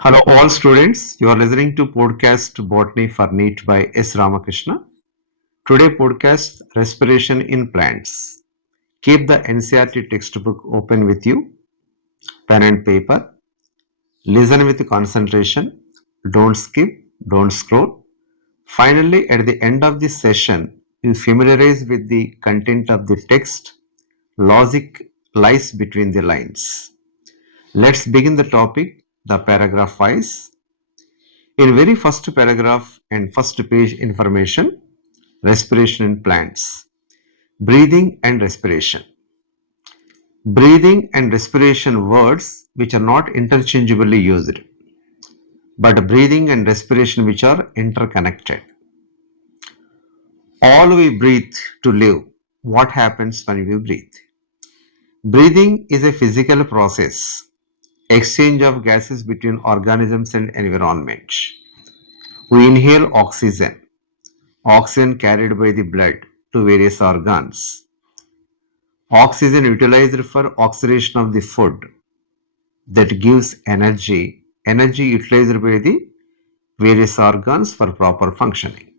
Hello, all students. You are listening to podcast Botany for NEET by S. Ramakrishna. Today podcast Respiration in Plants. Keep the NCERT textbook open with you, pen and paper. Listen with concentration. Don't skip. Don't scroll. Finally, at the end of this session, you familiarize with the content of the text. Logic lies between the lines. Let's begin the topic. The paragraph wise. In very first paragraph and first page information, respiration in plants, breathing and respiration. Breathing and respiration words which are not interchangeably used, but breathing and respiration which are interconnected. All we breathe to live. What happens when we breathe? Breathing is a physical process, exchange of gases between organisms and environment. We inhale oxygen, oxygen carried by the blood to various organs. Oxygen utilized for oxidation of the food that gives energy. Energy utilized by the various organs for proper functioning.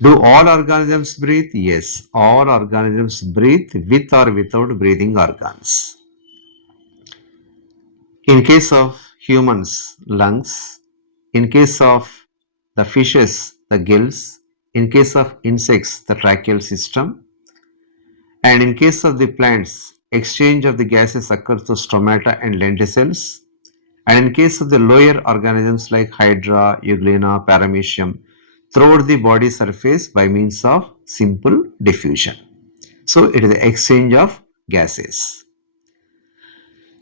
Do all organisms breathe? Yes, all organisms breathe with or without breathing organs. In case of humans, lungs. In case of the fishes, the gills. In case of insects, the tracheal system. And in case of the plants, exchange of the gases occurs through stomata and lenticels. And in case of the lower organisms like Hydra, Euglena, Paramecium, throughout the body surface by means of simple diffusion. So it is the exchange of gases.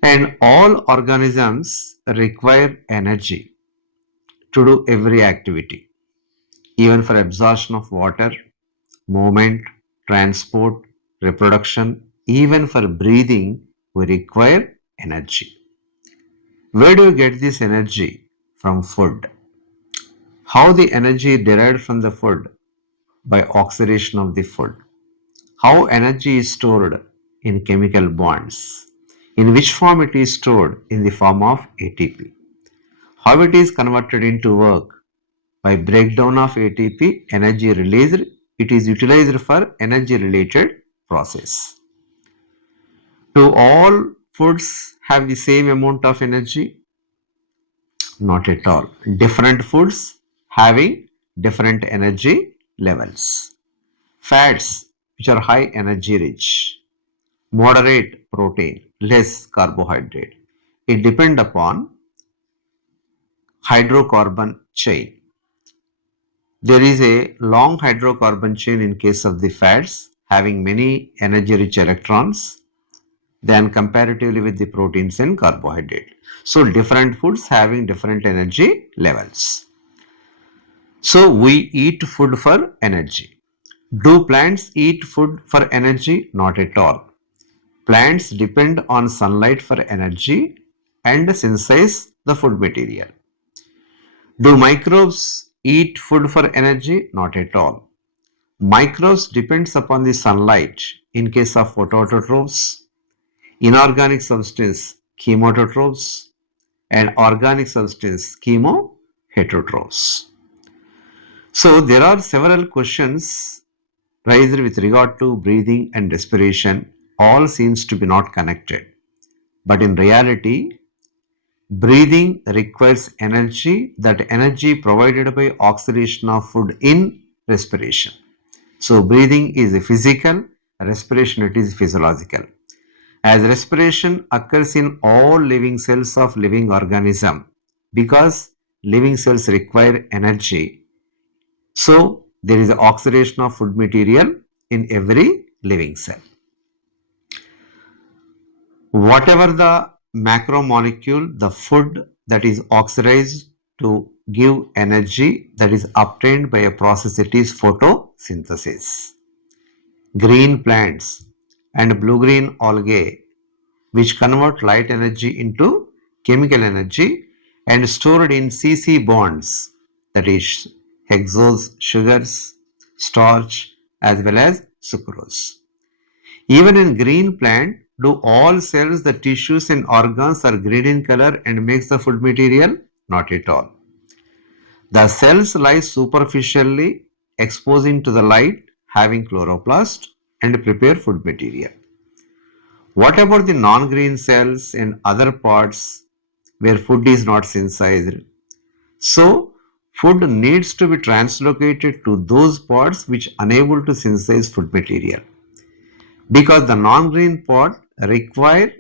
And all organisms require energy to do every activity, even for absorption of water, movement, transport, reproduction, even for breathing, we require energy. Where do you get this energy? From food. How the energy derived from the food? By oxidation of the food. How energy is stored? In chemical bonds. In which form it is stored? In the form of ATP. How it is converted into work? By breakdown of ATP, energy released, it is utilized for energy related process. Do all foods have the same amount of energy? Not at all. Different foods having different energy levels. Fats, which are high energy rich, moderate protein, less carbohydrate. It depends upon hydrocarbon chain. There is a long hydrocarbon chain in case of the fats having many energy rich electrons than comparatively with the proteins and carbohydrate. So different foods having different energy levels. So we eat food for energy. Do plants eat food for energy? Not at all. Plants depend on sunlight for energy and synthesize the food material. Do microbes eat food for energy? Not at all. Microbes depends upon the sunlight in case of photoautotrophs, inorganic substance chemoautotrophs, and organic substance chemoheterotrophs. So there are several questions raised with regard to breathing and respiration. All seems to be not connected. But in reality, breathing requires energy, that energy provided by oxidation of food in respiration. So breathing is a physical, respiration it is physiological. As respiration occurs in all living cells of living organism, because living cells require energy, so there is oxidation of food material in every living cell. Whatever the macromolecule, the food that is oxidized to give energy, that is obtained by a process, it is photosynthesis. Green plants and blue-green algae, which convert light energy into chemical energy and stored in CC bonds, that is hexose sugars, starch, as well as sucrose. Even in green plant, Do all cells, the tissues and organs are green in color and makes the food material? Not at all. The cells lie superficially, exposing to the light, having chloroplast and prepare food material. What about the non-green cells and other parts where food is not synthesized? So, food needs to be translocated to those parts which are unable to synthesize food material, because the non-green part require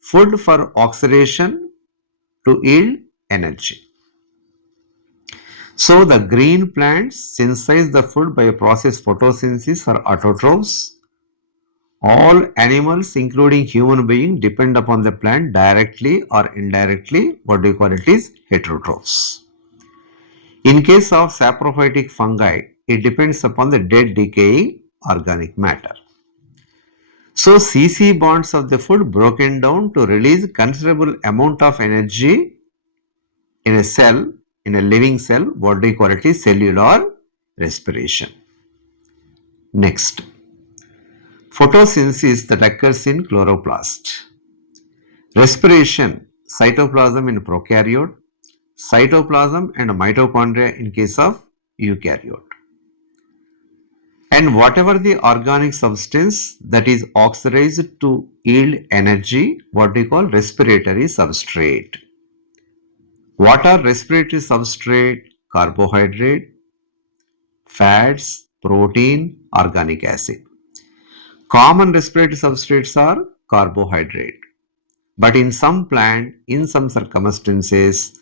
food for oxidation to yield energy. So the green plants synthesize the food by process photosynthesis for autotrophs. All animals, including human beings, depend upon the plant directly or indirectly. What do you call it is heterotrophs. In case of saprophytic fungi, it depends upon the dead decaying organic matter. So CC bonds of the food broken down to release considerable amount of energy in a cell, in a living cell. What do you call it is cellular respiration. Next, photosynthesis that occurs in chloroplast. Respiration, cytoplasm in prokaryote, cytoplasm and mitochondria in case of eukaryote. And whatever the organic substance that is oxidized to yield energy, what we call respiratory substrate. What are respiratory substrate? Carbohydrate, fats, protein, organic acid. Common respiratory substrates are carbohydrate. But in some plant, in some circumstances,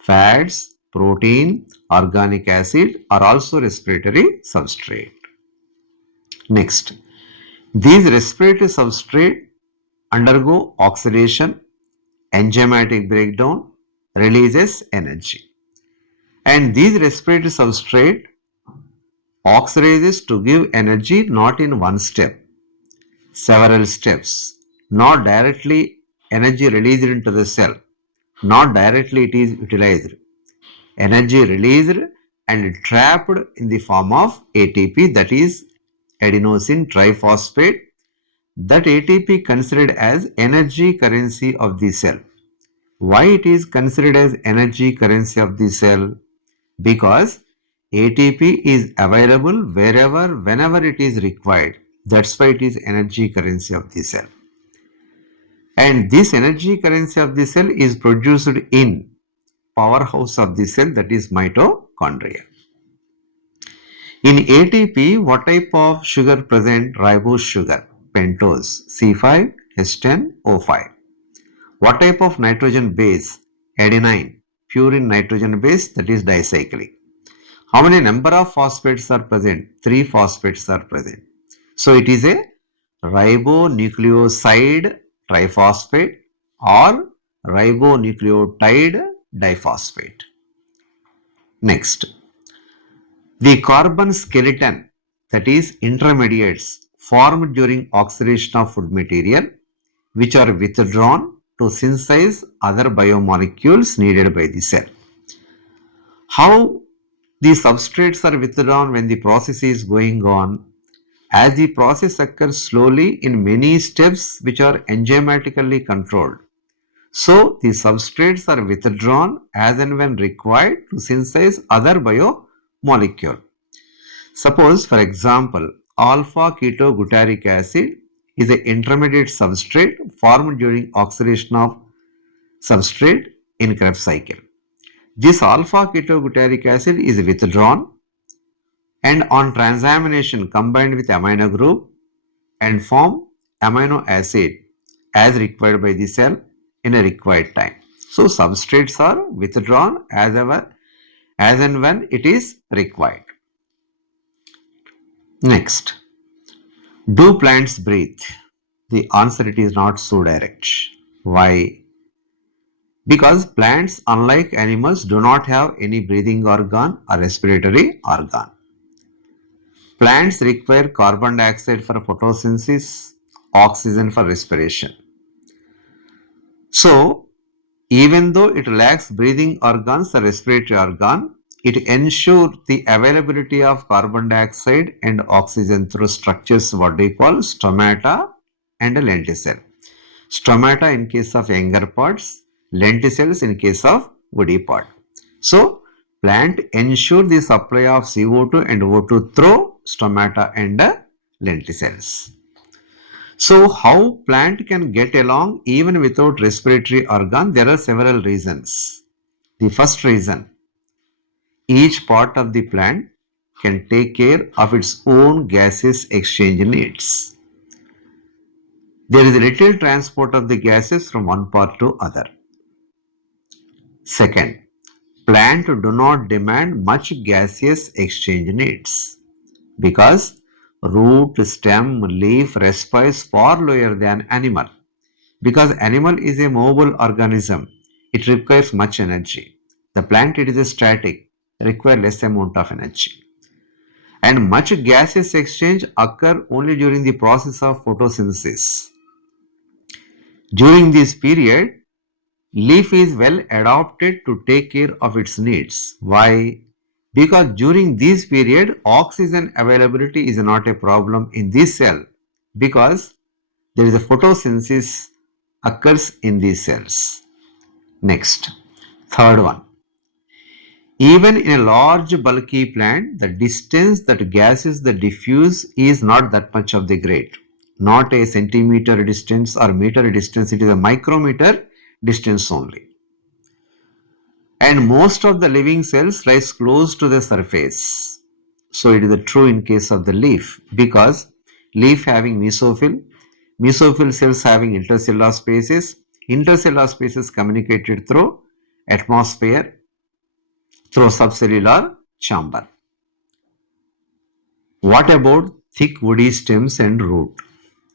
fats, protein, organic acid are also respiratory substrate. Next, these respiratory substrate undergo oxidation, enzymatic breakdown, releases energy. And these respiratory substrate oxidizes to give energy not in one step, several steps, not directly energy released into the cell, not directly it is utilized. Energy released and trapped in the form of ATP, that is adenosine triphosphate. That ATP considered as energy currency of the cell. Why it is considered as energy currency of the cell? Because ATP is available wherever, whenever it is required. That's why it is energy currency of the cell. And this energy currency of the cell is produced in powerhouse of the cell, that is mitochondria. In ATP, what type of sugar present? Ribose sugar, pentose, C5, H10, O5. What type of nitrogen base? Adenine, purine nitrogen base, that is dicyclic. How many number of phosphates are present? 3 phosphates are present. So it is a ribonucleoside triphosphate or ribonucleotide diphosphate. Next, the carbon skeleton, that is intermediates, formed during oxidation of food material, which are withdrawn to synthesize other biomolecules needed by the cell. How the substrates are withdrawn when the process is going on? As the process occurs slowly in many steps which are enzymatically controlled. So the substrates are withdrawn as and when required to synthesize other biomolecule. Suppose, for example, alpha ketoglutaric acid is an intermediate substrate formed during oxidation of substrate in Krebs cycle. This alpha ketoglutaric acid is withdrawn and on transamination combined with amino group and form amino acid as required by the cell in a required time. So substrates are withdrawn as and when it is required. Next, do plants breathe? The answer, it is not so direct. Why? Because plants, unlike animals, do not have any breathing organ or respiratory organ. Plants require carbon dioxide for photosynthesis, oxygen for respiration. So, even though it lacks breathing organs or respiratory organ, it ensures the availability of carbon dioxide and oxygen through structures what we call stomata and a lenticel. Stomata in case of younger pods, lenticels in case of woody pod. So, plant ensure the supply of CO2 and O2 through stomata and lenticels. So, how plant can get along even without respiratory organ? There are several reasons. The first reason, each part of the plant can take care of its own gaseous exchange needs. There is little transport of the gases from one part to other. Second, plant do not demand much gaseous exchange needs because root, stem, leaf respires far lower than animal. Because animal is a mobile organism, it requires much energy. The plant, it is a static, require less amount of energy. And much gaseous exchange occur only during the process of photosynthesis. During this period, leaf is well adapted to take care of its needs. Why? Because during this period, oxygen availability is not a problem in this cell because there is a photosynthesis occurs in these cells. Next, third one. Even in a large bulky plant, the distance that gases that diffuse is not that much of the great. Not a centimeter distance or meter distance, it is a micrometer distance only. And most of the living cells lies close to the surface. So it is true in case of the leaf because leaf having mesophil cells having intercellular spaces communicated through atmosphere through subcellular chamber. What about thick woody stems and root?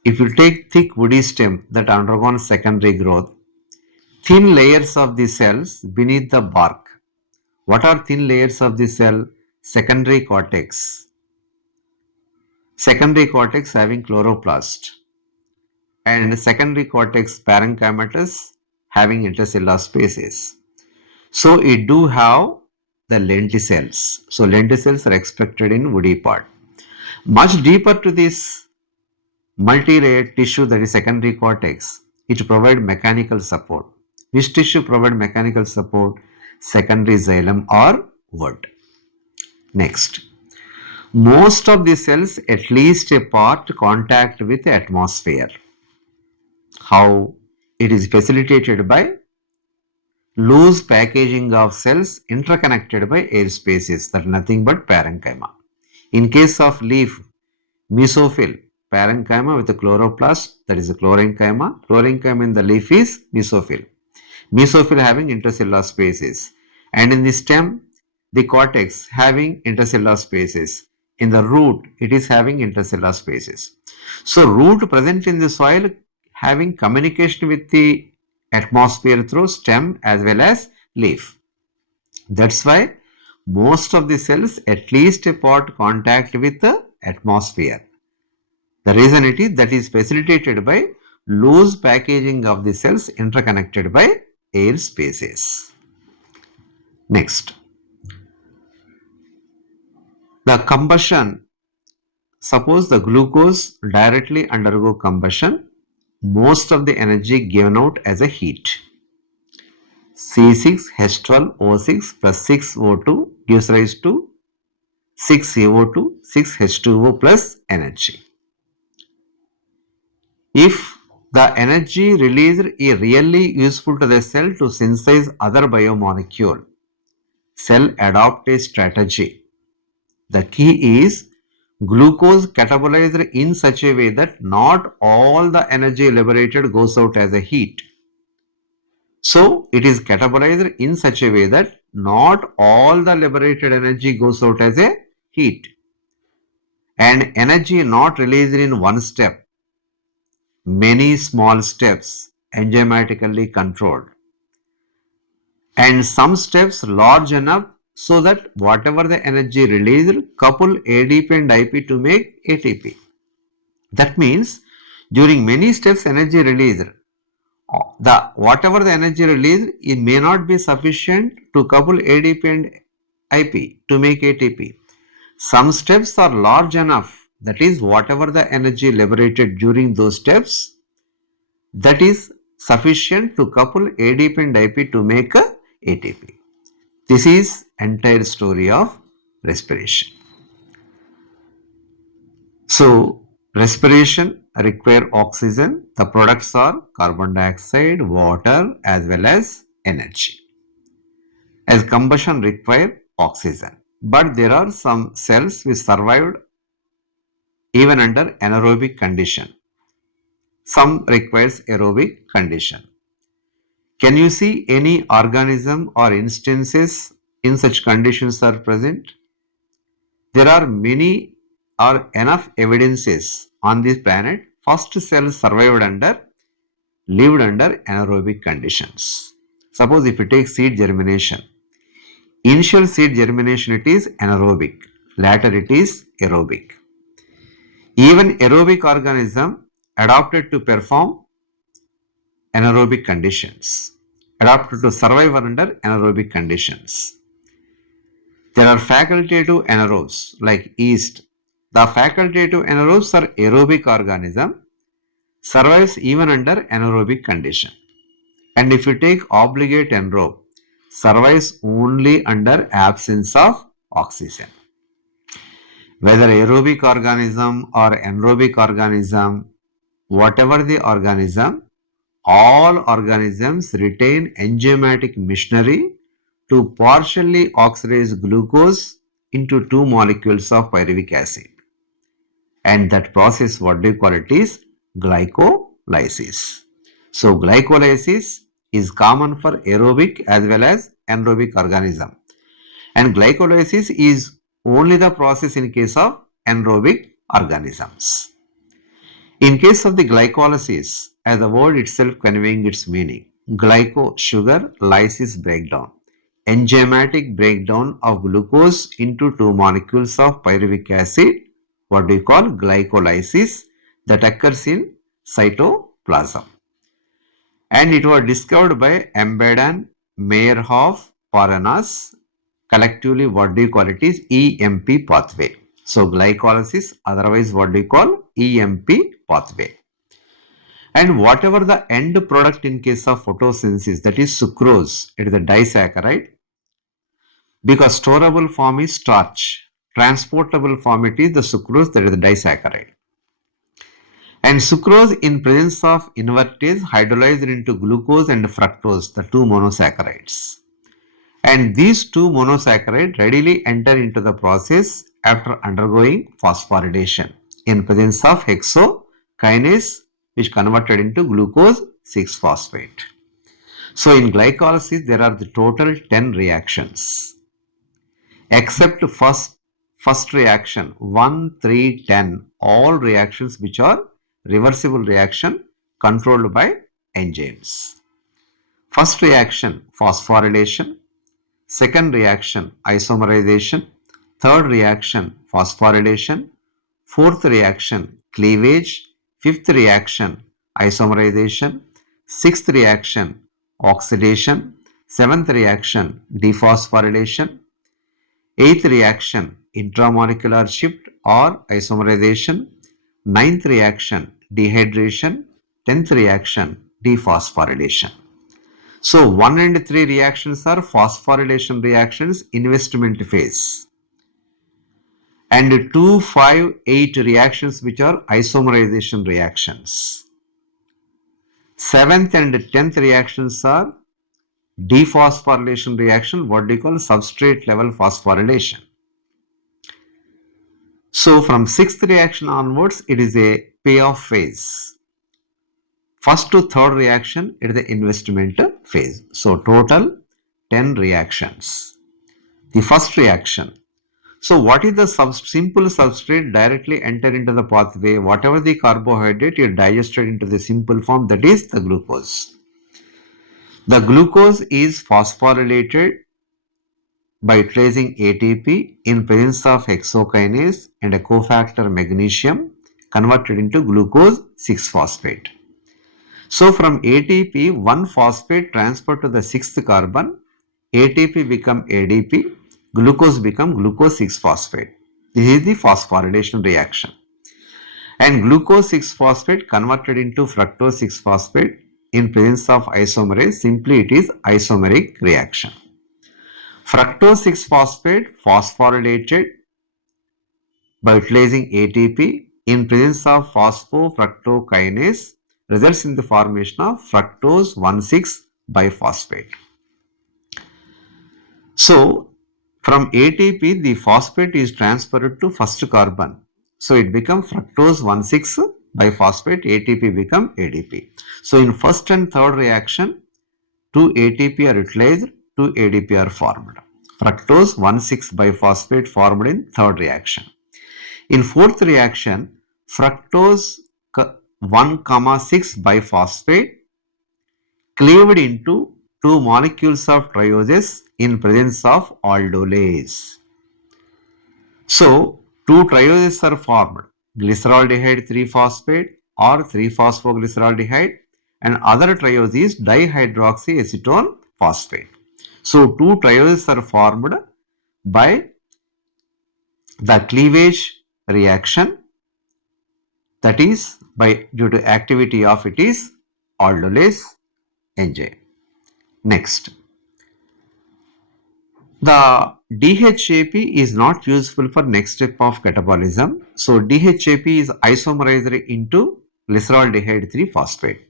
If you take thick woody stem that undergone secondary growth, thin layers of the cells beneath the bark. What are thin layers of the cell? Secondary cortex. Secondary cortex having chloroplast and secondary cortex parenchymatous having intercellular spaces. So it do have the lenticels. So lenticels are expected in woody pod. Much deeper to this multi-layered tissue, that is secondary cortex, it provides mechanical support. Which tissue provide mechanical support? Secondary xylem or wood. Next, most of the cells at least a part contact with the atmosphere. How? It is facilitated by loose packaging of cells interconnected by air spaces, that is nothing but parenchyma. In case of leaf, mesophil, parenchyma with a chloroplast, that is a chlorenchyma. Chlorenchyma in the leaf is mesophil. Mesophil having intercellular spaces. And in the stem, the cortex having intercellular spaces. In the root, it is having intercellular spaces. So root present in the soil having communication with the atmosphere through stem as well as leaf. That's why most of the cells at least a part contact with the atmosphere. The reason it is that is facilitated by loose packaging of the cells interconnected by air spaces. Next, the combustion. Suppose the glucose directly undergo combustion, most of the energy given out as a heat. C6H12O6 plus 6O2 gives rise to 6CO2, 6H2O plus energy. If the energy released is really useful to the cell to synthesize other biomolecule, cell adopt a strategy. The key is glucose catabolized in such a way that not all the energy liberated goes out as a heat. So it is catabolized in such a way that not all the liberated energy goes out as a heat. And energy not released in one step. Many small steps enzymatically controlled. And some steps large enough so that whatever the energy released, couple ADP and IP to make ATP. That means during many steps energy released, whatever the energy released, it may not be sufficient to couple ADP and IP to make ATP. Some steps are large enough, that is whatever the energy liberated during those steps that is sufficient to couple ADP and IP to make a ATP. This is entire story of respiration. So respiration require oxygen. The products are carbon dioxide, water as well as energy. As combustion require oxygen. But there are some cells which survived even under anaerobic condition. Some requires aerobic condition. Can you see any organism or instances in such conditions are present? There are many or enough evidences on this planet. First cells lived under anaerobic conditions. Suppose if you take seed germination, initial seed germination it is anaerobic, later it is aerobic. Even aerobic organism adapted to perform anaerobic conditions, adapted to survive under anaerobic conditions. There are facultative anaerobes like yeast. The facultative anaerobes are aerobic organism, survives even under anaerobic condition. And if you take obligate anaerobe, survives only under absence of oxygen. Whether aerobic organism or anaerobic organism, whatever the organism, all organisms retain enzymatic machinery to partially oxidize glucose into two molecules of pyruvic acid. And that process, what do you call it, is glycolysis. So glycolysis is common for aerobic as well as anaerobic organism. And glycolysis is only the process in case of anaerobic organisms. In case of the glycolysis, as the word itself conveying its meaning, glyco, sugar, lysis, breakdown. Enzymatic breakdown of glucose into two molecules of pyruvic acid, what we call glycolysis, that occurs in cytoplasm. And it was discovered by Embeden, Meyerhoff, Paranas. Collectively, what do you call it is EMP pathway. So glycolysis, otherwise what do you call EMP pathway. And whatever the end product in case of photosynthesis, that is sucrose, it is a disaccharide. Because storable form is starch, transportable form it is the sucrose, that is the disaccharide. And sucrose in presence of invertase hydrolyzed into glucose and fructose, the two monosaccharides. And these two monosaccharides readily enter into the process after undergoing phosphorylation in presence of hexokinase, which converted into glucose 6-phosphate. So in glycolysis there are the total 10 reactions. Except first reaction 1, 3, 10, all reactions which are reversible reaction controlled by enzymes. First reaction phosphorylation, second reaction isomerization, third reaction phosphorylation, fourth reaction cleavage, fifth reaction isomerization, sixth reaction oxidation, seventh reaction dephosphorylation, eighth reaction intramolecular shift or isomerization, ninth reaction dehydration, 10th reaction dephosphorylation. So 1 and 3 reactions are phosphorylation reactions, investment phase. And 2, 5, 8 reactions which are isomerization reactions. 7th and 10th reactions are dephosphorylation reaction, what do you call substrate level phosphorylation. So from 6th reaction onwards, it is a payoff phase. First to third reaction, it is the investment phase. So total 10 reactions. The first reaction. So what is the simple substrate directly enter into the pathway? Whatever the carbohydrate is digested into the simple form, that is the glucose. The glucose is phosphorylated by utilizing ATP in presence of hexokinase and a cofactor magnesium converted into glucose 6-phosphate. So from ATP, 1 phosphate transferred to the 6th carbon, ATP become ADP, glucose become glucose 6-phosphate. This is the phosphorylation reaction. and glucose 6-phosphate converted into fructose 6-phosphate in presence of isomerase. Simply it is isomeric reaction. Fructose 6-phosphate phosphorylated by utilizing ATP in presence of phosphofructokinase results in the formation of fructose 1,6 biphosphate. So, from ATP, the phosphate is transferred to first carbon. So, it becomes fructose 1,6 biphosphate, ATP become ADP. So, in first and third reaction, 2 ATP are utilized, 2 ADP are formed. Fructose 1,6 biphosphate formed in third reaction. In fourth reaction, fructose 1,6 biphosphate cleaved into 2 molecules of trioses in presence of aldolase. So, 2 trioses are formed, glyceraldehyde 3-phosphate or 3-phosphoglyceraldehyde, and other triose is dihydroxyacetone phosphate. So, 2 trioses are formed by the cleavage reaction, that is by due to activity of it is aldolase enzyme. Next, the DHAP is not useful for next step of catabolism. So DHAP is isomerized into glyceraldehyde 3-phosphate.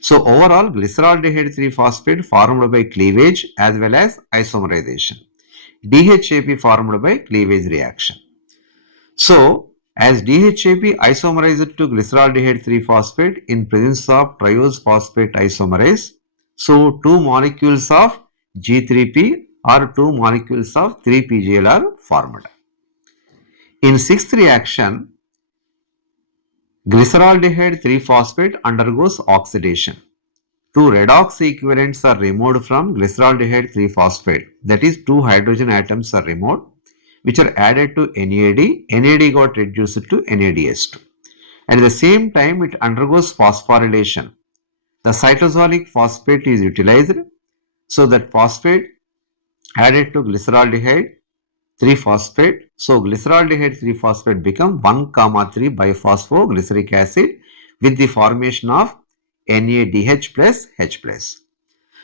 So overall glyceraldehyde 3-phosphate formed by cleavage as well as isomerization. DHAP formed by cleavage reaction. So as DHAP isomerized to glyceraldehyde 3-phosphate in presence of triose phosphate isomerase, so 2 molecules of G3P or 2 molecules of 3-PGL are formed. In sixth reaction, glyceraldehyde 3-phosphate undergoes oxidation. 2 redox equivalents are removed from glyceraldehyde 3-phosphate, that is 2 hydrogen atoms are removed, which are added to NAD. NAD got reduced to NADH2. At the same time, it undergoes phosphorylation. The cytosolic phosphate is utilized, so that phosphate added to glyceraldehyde 3-phosphate. So glyceraldehyde 3-phosphate become 1,3 biphosphoglyceric acid with the formation of NADH plus H plus.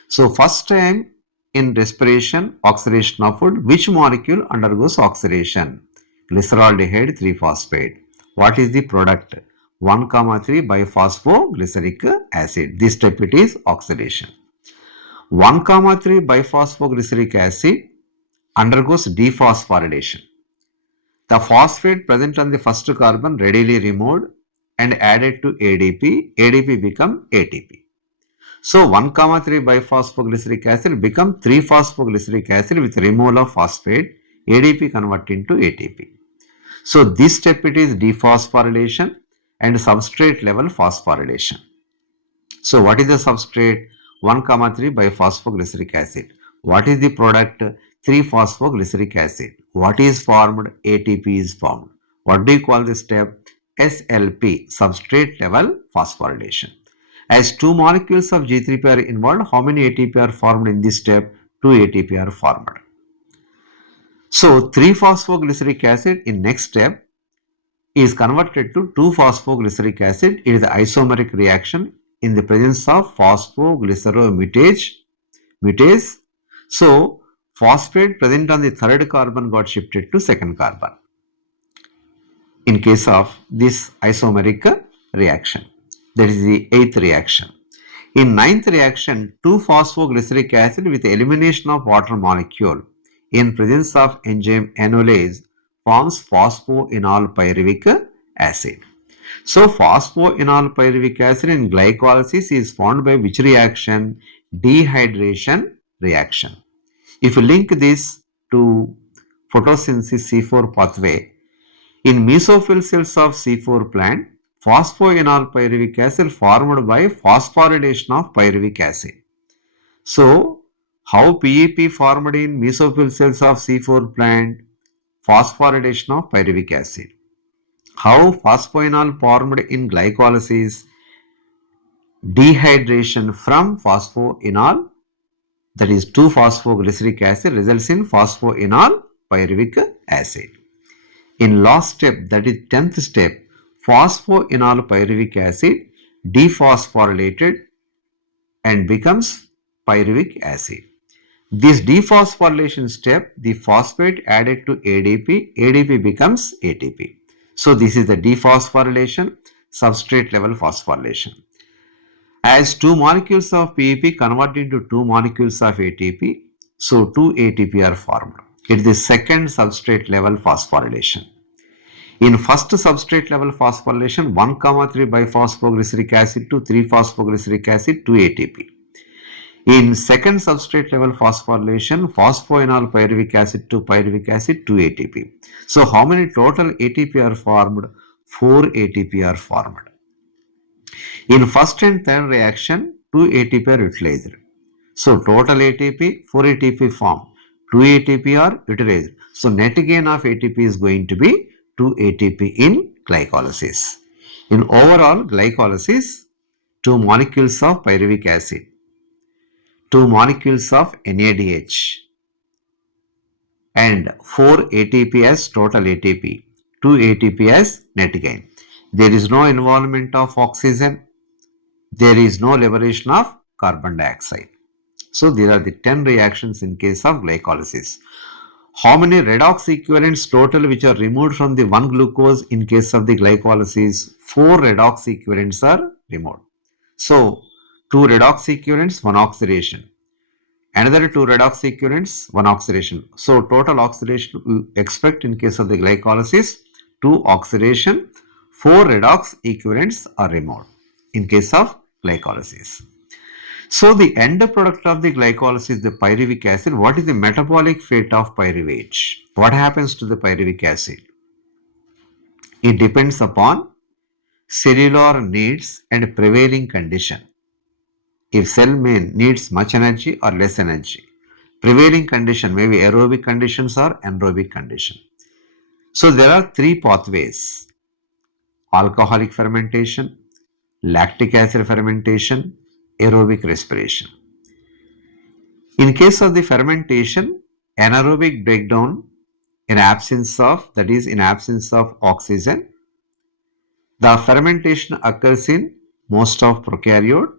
So first time in respiration, oxidation of food, which molecule undergoes oxidation? Glyceraldehyde 3-phosphate. What is the product? 1,3 biphosphoglyceric acid. This step it is oxidation. 1,3 biphosphoglyceric acid undergoes dephosphorylation. The phosphate present on the first carbon readily removed and added to ADP. ADP become ATP. So 1,3 biphosphoglyceric acid become 3-phosphoglyceric acid with removal of phosphate. ADP convert into ATP. So this step it is dephosphorylation and substrate level phosphorylation. So what is the substrate? 1,3 biphosphoglyceric acid. What is the product? 3-phosphoglyceric acid. What is formed? ATP is formed. What do you call this step? SLP, substrate level phosphorylation. As 2 molecules of G3P are involved, how many ATP are formed in this step? 2 ATP are formed. So 3-phosphoglyceric acid in next step is converted to 2-phosphoglyceric acid. It is the isomeric reaction in the presence of phosphoglyceromutase. So phosphate present on the third carbon got shifted to second carbon in case of this isomeric reaction. That is the 8th reaction. In 9th reaction, 2-phosphoglyceric acid with elimination of water molecule in presence of enzyme enolase forms phosphoenol pyruvic acid. So phosphoenol pyruvic acid in glycolysis is formed by which reaction? Dehydration reaction. If you link this to photosynthesis C4 pathway, in mesophyll cells of C4 plant, phosphoenol pyruvic acid formed by phosphorylation of pyruvic acid. So, how PEP formed in mesophyll cells of C4 plant? Phosphorylation of pyruvic acid. How phosphoenol formed in glycolysis? Dehydration from phosphoenol, that is 2-phosphoglyceric acid results in phosphoenol pyruvic acid. In last step, that is 10th step, phosphoenol pyruvic acid dephosphorylated and becomes pyruvic acid. This dephosphorylation step, the phosphate added to ADP, ADP becomes ATP. So this is the dephosphorylation, substrate level phosphorylation. As two molecules of PEP convert into two molecules of ATP, so two ATP are formed. It is the second substrate level phosphorylation. In first substrate level phosphorylation, 1,3 biphosphoglyceric acid to 3-phosphoglyceric acid to ATP. In second substrate level phosphorylation, phosphoenol pyruvic acid to ATP. So how many total ATP are formed? 4 ATP are formed. In first and third reaction, 2 ATP are utilized. So total ATP, 4 ATP formed. 2 ATP are utilized. So net gain of ATP is going to be 2 ATP in glycolysis. In overall glycolysis, 2 molecules of pyruvic acid, 2 molecules of NADH and 4 ATP as total ATP, 2 ATP as net gain. There is no involvement of oxygen, there is no liberation of carbon dioxide. So there are the 10 reactions in case of glycolysis. How many redox equivalents total which are removed from the 1 glucose in case of the glycolysis? 4 redox equivalents are removed. So 2 redox equivalents, 1 oxidation. Another 2 redox equivalents, 1 oxidation. So total oxidation we expect in case of the glycolysis, 2 oxidation, 4 redox equivalents are removed in case of glycolysis. So the end product of the glycolysis, the pyruvic acid, what is the metabolic fate of pyruvate? What happens to the pyruvic acid? It depends upon cellular needs and prevailing condition. If cell needs much energy or less energy. Prevailing condition may be aerobic conditions or anaerobic condition. So there are 3 pathways: alcoholic fermentation, lactic acid fermentation, aerobic respiration. In case of the fermentation, anaerobic breakdown in absence of oxygen, the fermentation occurs in most of prokaryote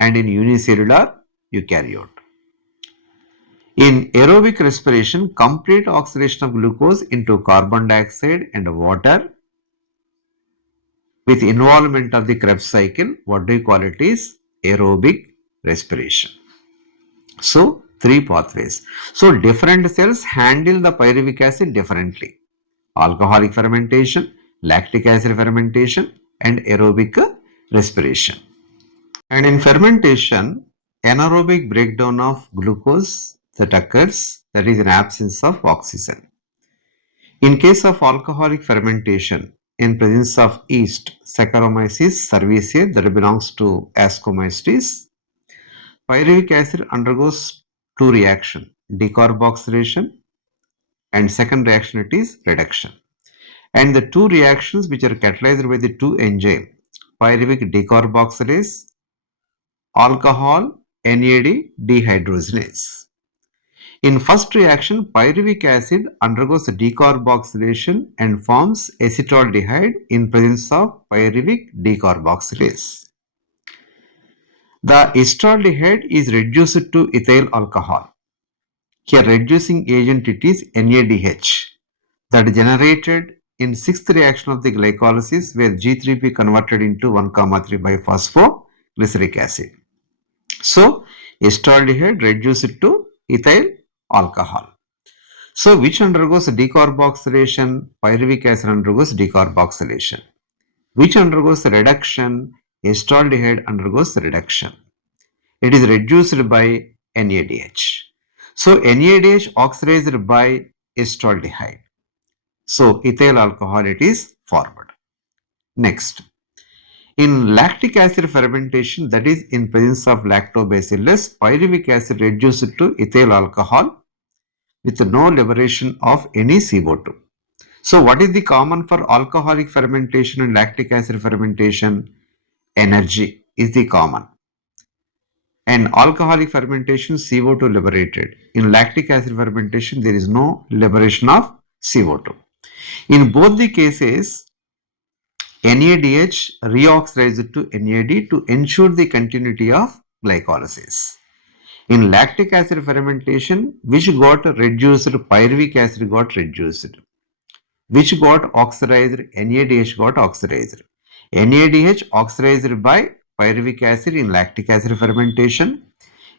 and in unicellular eukaryote. In aerobic respiration, complete oxidation of glucose into carbon dioxide and water with involvement of the Krebs cycle, what do you call it is aerobic respiration. So 3 pathways. So different cells handle the pyruvic acid differently. Alcoholic fermentation, lactic acid fermentation and aerobic respiration. And in fermentation, anaerobic breakdown of glucose that occurs, that is in absence of oxygen. In case of alcoholic fermentation, in presence of yeast, Saccharomyces cerevisiae, that belongs to Ascomycetes, pyruvic acid undergoes 2 reactions, decarboxylation and second reaction it is reduction. And the 2 reactions which are catalyzed by the 2 enzymes, pyruvic decarboxylase, alcohol NAD dehydrogenase. In first reaction, pyruvic acid undergoes decarboxylation and forms acetaldehyde in presence of pyruvic decarboxylase. The acetaldehyde is reduced to ethyl alcohol. Here reducing agent it is NADH that is generated in 6th reaction of the glycolysis where G3P converted into 1,3 biphospoglyceric acid. So acetaldehyde reduced to ethyl alcohol. So which undergoes decarboxylation? Pyruvic acid undergoes decarboxylation. Which undergoes reduction? Acetaldehyde undergoes reduction. It is reduced by NADH. So NADH oxidized by acetaldehyde. So ethyl alcohol it is formed. Next, in lactic acid fermentation, that is in presence of lactobacillus, pyruvic acid reduced to ethyl alcohol with no liberation of any CO2. So what is the common for alcoholic fermentation and lactic acid fermentation? Energy is the common. And alcoholic fermentation, CO2 liberated. In lactic acid fermentation, there is no liberation of CO2. In both the cases, NADH reoxidized to NAD to ensure the continuity of glycolysis. In lactic acid fermentation, which got reduced, pyruvic acid got reduced. Which got oxidized, NADH got oxidized. NADH oxidized by pyruvic acid in lactic acid fermentation.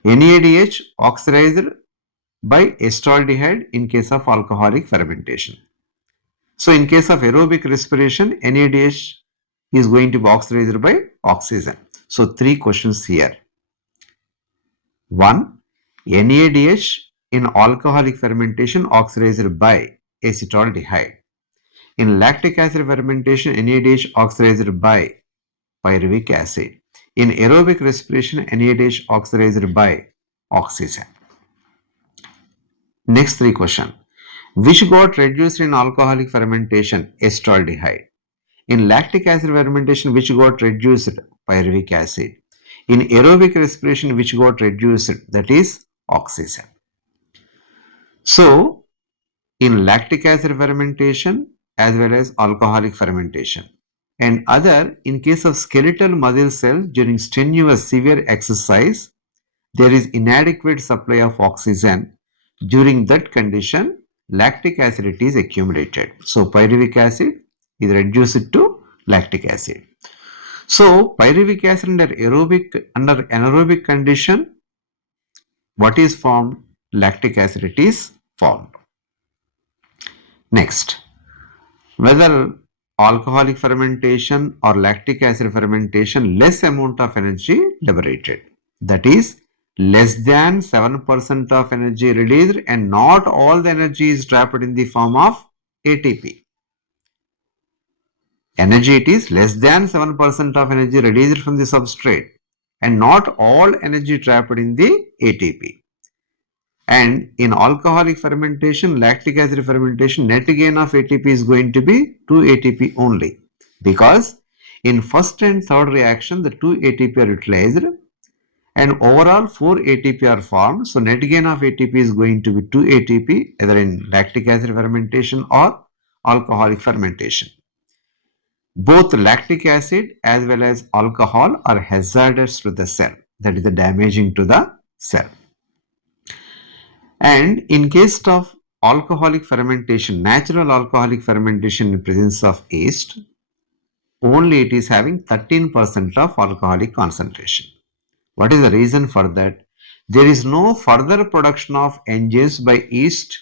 NADH oxidized by acetaldehyde in case of alcoholic fermentation. So in case of aerobic respiration, NADH is going to be oxidized by oxygen. So 3 questions here. 1. NADH in alcoholic fermentation oxidized by acetaldehyde. In lactic acid fermentation, NADH oxidized by pyruvic acid. In aerobic respiration, NADH oxidized by oxygen. Next 3 question. Which got reduced in alcoholic fermentation? Acetaldehyde. In lactic acid fermentation, which got reduced? Pyruvic acid. In aerobic respiration, which got reduced? That is oxygen. So, in lactic acid fermentation as well as alcoholic fermentation, and other, in case of skeletal muscle cells during strenuous severe exercise, there is inadequate supply of oxygen. During that condition, lactic acid is accumulated. So pyruvic acid is reduced to lactic acid. So pyruvic acid under anaerobic condition, what is formed? Lactic acid is formed. Next, whether alcoholic fermentation or lactic acid fermentation, less amount of energy liberated. That is, less than 7% of energy released, and not all the energy is trapped in the form of ATP. Energy, it is less than 7% of energy released from the substrate, and not all energy trapped in the ATP. And in alcoholic fermentation, lactic acid fermentation, net gain of ATP is going to be 2 ATP only, because in first and third reaction the 2 ATP are utilized and overall 4 ATP are formed. So net gain of ATP is going to be 2 ATP either in lactic acid fermentation or alcoholic fermentation. Both lactic acid as well as alcohol are hazardous to the cell, that is damaging to the cell. And in case of alcoholic fermentation, natural alcoholic fermentation in presence of yeast, only it is having 13% of alcoholic concentration. What is the reason for that? There is no further production of enzymes by yeast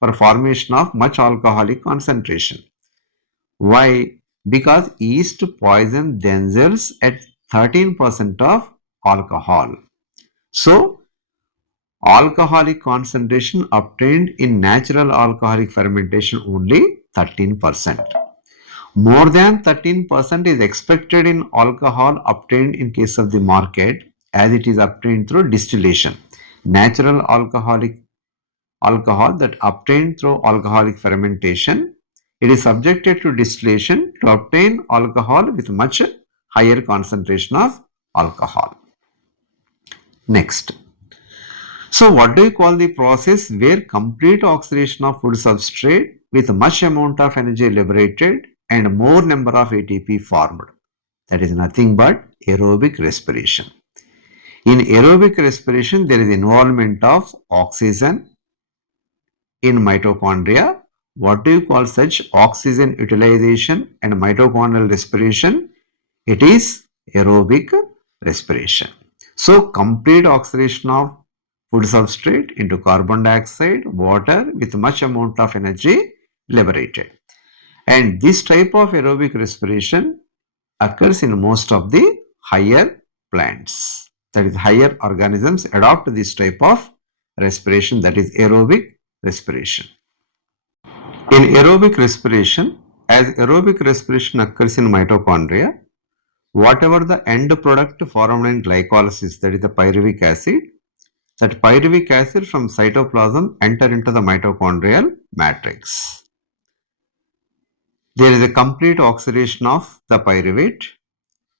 for formation of much alcoholic concentration. Why? Because yeast poison themselves at 13% of alcohol. So, alcoholic concentration obtained in natural alcoholic fermentation only 13%. More than 13% is expected in alcohol obtained in case of the market, as it is obtained through distillation. Natural alcohol that obtained through alcoholic fermentation, it is subjected to distillation to obtain alcohol with much higher concentration of alcohol. Next. So what do you call the process where complete oxidation of food substrate with much amount of energy liberated and more number of ATP formed? That is nothing but aerobic respiration. In aerobic respiration, there is involvement of oxygen in mitochondria. What do you call such oxygen utilization and mitochondrial respiration? It is aerobic respiration. So complete oxidation of food substrate into carbon dioxide, water with much amount of energy liberated. And this type of aerobic respiration occurs in most of the higher plants. That is, higher organisms adopt this type of respiration, that is aerobic respiration. In aerobic respiration, as aerobic respiration occurs in mitochondria, whatever the end product formed in glycolysis, that is the pyruvic acid, that pyruvic acid from cytoplasm enter into the mitochondrial matrix. There is a complete oxidation of the pyruvate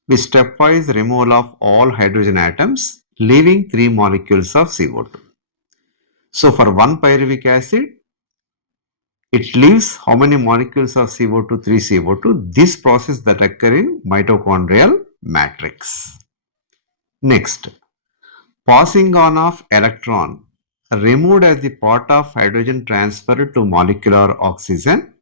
with stepwise removal of all hydrogen atoms, leaving 3 molecules of CO2. So for one pyruvic acid, It leaves how many molecules of CO2? 3 CO2. This process that occur in mitochondrial matrix. Next, passing on of electron removed as the part of hydrogen transfer to molecular oxygen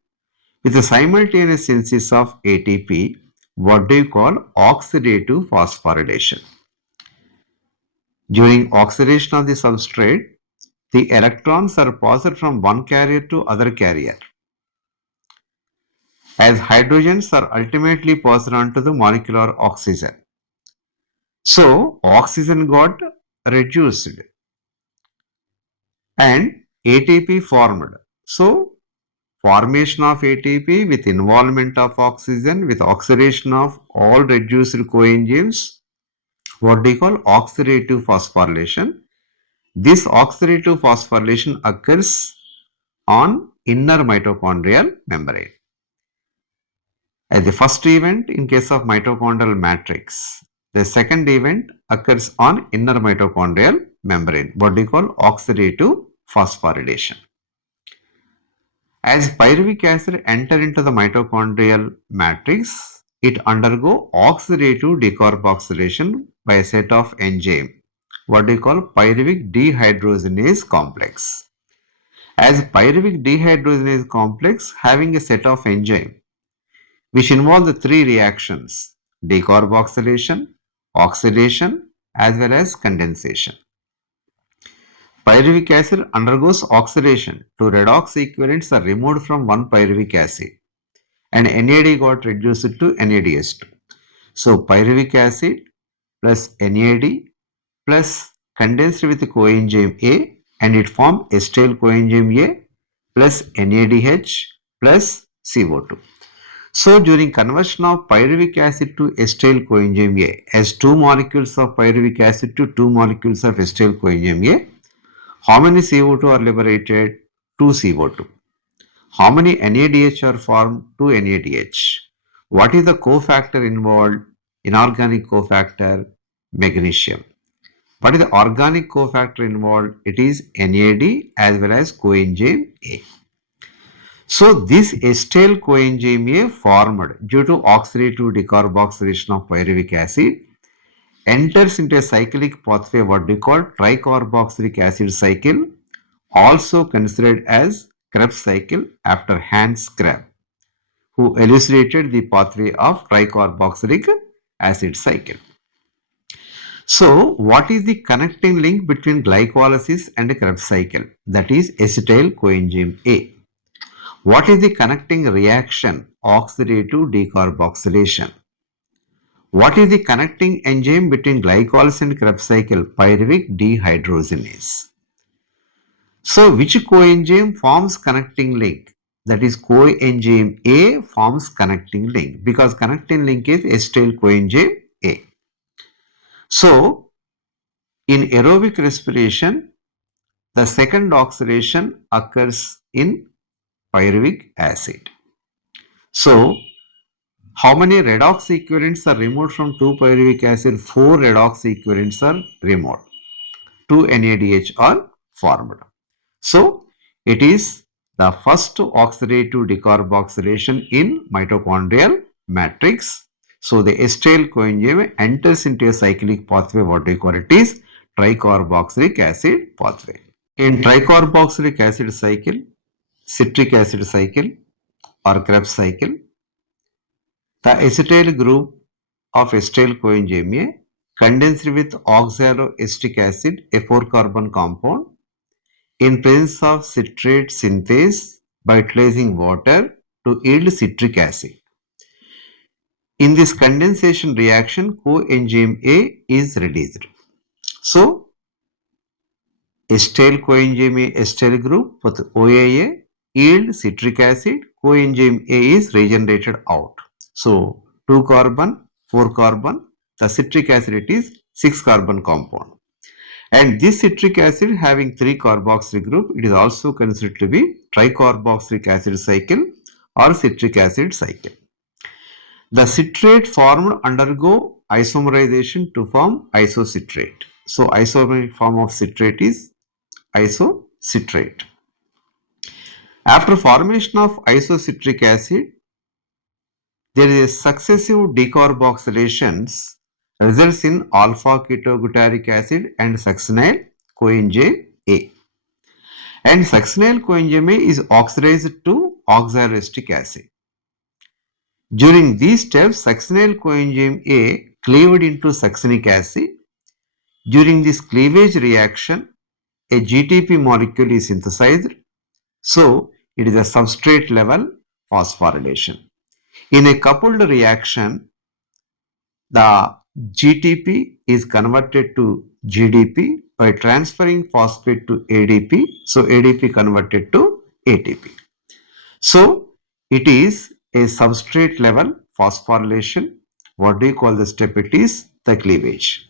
with the simultaneous synthesis of ATP, what do you call oxidative phosphorylation? During oxidation of the substrate, the electrons are passed from one carrier to other carrier, as hydrogens are ultimately passed on to the molecular oxygen. So, oxygen got reduced and ATP formed. So, formation of ATP with involvement of oxygen with oxidation of all reduced coenzymes, what they call oxidative phosphorylation. This oxidative phosphorylation occurs on inner mitochondrial membrane. As the first event in case of mitochondrial matrix, the second event occurs on inner mitochondrial membrane, what we call oxidative phosphorylation. As pyruvic acid enter into the mitochondrial matrix, it undergo oxidative decarboxylation by a set of enzyme, what we call pyruvic dehydrogenase complex. As pyruvic dehydrogenase complex having a set of enzyme which involve the three reactions: decarboxylation, oxidation, as well as condensation. Pyruvic acid undergoes oxidation. Two redox equivalents are removed from one pyruvic acid and NAD got reduced to NADH2. So pyruvic acid plus NAD plus condensed with coenzyme A and it forms acetyl coenzyme A plus NADH plus CO2. So during conversion of pyruvic acid to acetyl coenzyme A, as two molecules of pyruvic acid to two molecules of acetyl coenzyme A, how many CO2 are liberated? 2 CO2. How many NADH are formed? 2 NADH. What is the cofactor involved? Inorganic cofactor, magnesium. What is the organic cofactor involved? It is NAD as well as coenzyme A. So this acetyl coenzyme A formed due to oxidative decarboxylation of pyruvic acid enters into a cyclic pathway, what we call tricarboxylic acid cycle, also considered as Krebs cycle after Hans Krebs, who elucidated the pathway of tricarboxylic acid cycle. So, what is the connecting link between glycolysis and Krebs cycle? That is acetyl coenzyme A. What is the connecting reaction? Oxidative decarboxylation. What is the connecting enzyme between glycolysis and Krebs cycle? Pyruvic dehydrogenase. So, which coenzyme forms connecting link? That is coenzyme A forms connecting link because connecting link is acetyl coenzyme A. So, in aerobic respiration, the second oxidation occurs in pyruvic acid. So, how many redox equivalents are removed from 2 pyruvic acid? 4 redox equivalents are removed. 2 NADH are formed. So, it is the first oxidative decarboxylation in mitochondrial matrix. So, the acetyl coenzyme enters into a cyclic pathway, what we call it is tricarboxylic acid pathway. In tricarboxylic acid cycle, citric acid cycle or Krebs cycle, the acetyl group of acetyl coenzyme A condensed with oxaloacetic acid, a 4-carbon compound, in presence of citrate synthase by utilizing water to yield citric acid. In this condensation reaction, coenzyme A is released. So, acetyl coenzyme A acetyl group with OAA yield citric acid, coenzyme A is regenerated out. So, 2 carbon, 4 carbon, the citric acid it is 6 carbon compound. And this citric acid having 3 carboxyl group, it is also considered to be tricarboxylic acid cycle or citric acid cycle. The citrate formed undergo isomerization to form isocitrate. So, isomeric form of citrate is isocitrate. After formation of isocitric acid, there is a successive decarboxylations results in alpha ketoglutaric acid and succinyl coenzyme A. And succinyl coenzyme A is oxidized to oxaloacetic acid. During these steps, succinyl coenzyme A cleaved into succinic acid. During this cleavage reaction, a GTP molecule is synthesized, so it is a substrate level phosphorylation. In a coupled reaction, the GTP is converted to GDP by transferring phosphate to ADP, so ADP converted to ATP. So it is a substrate level phosphorylation. What do you call the step? It is the cleavage.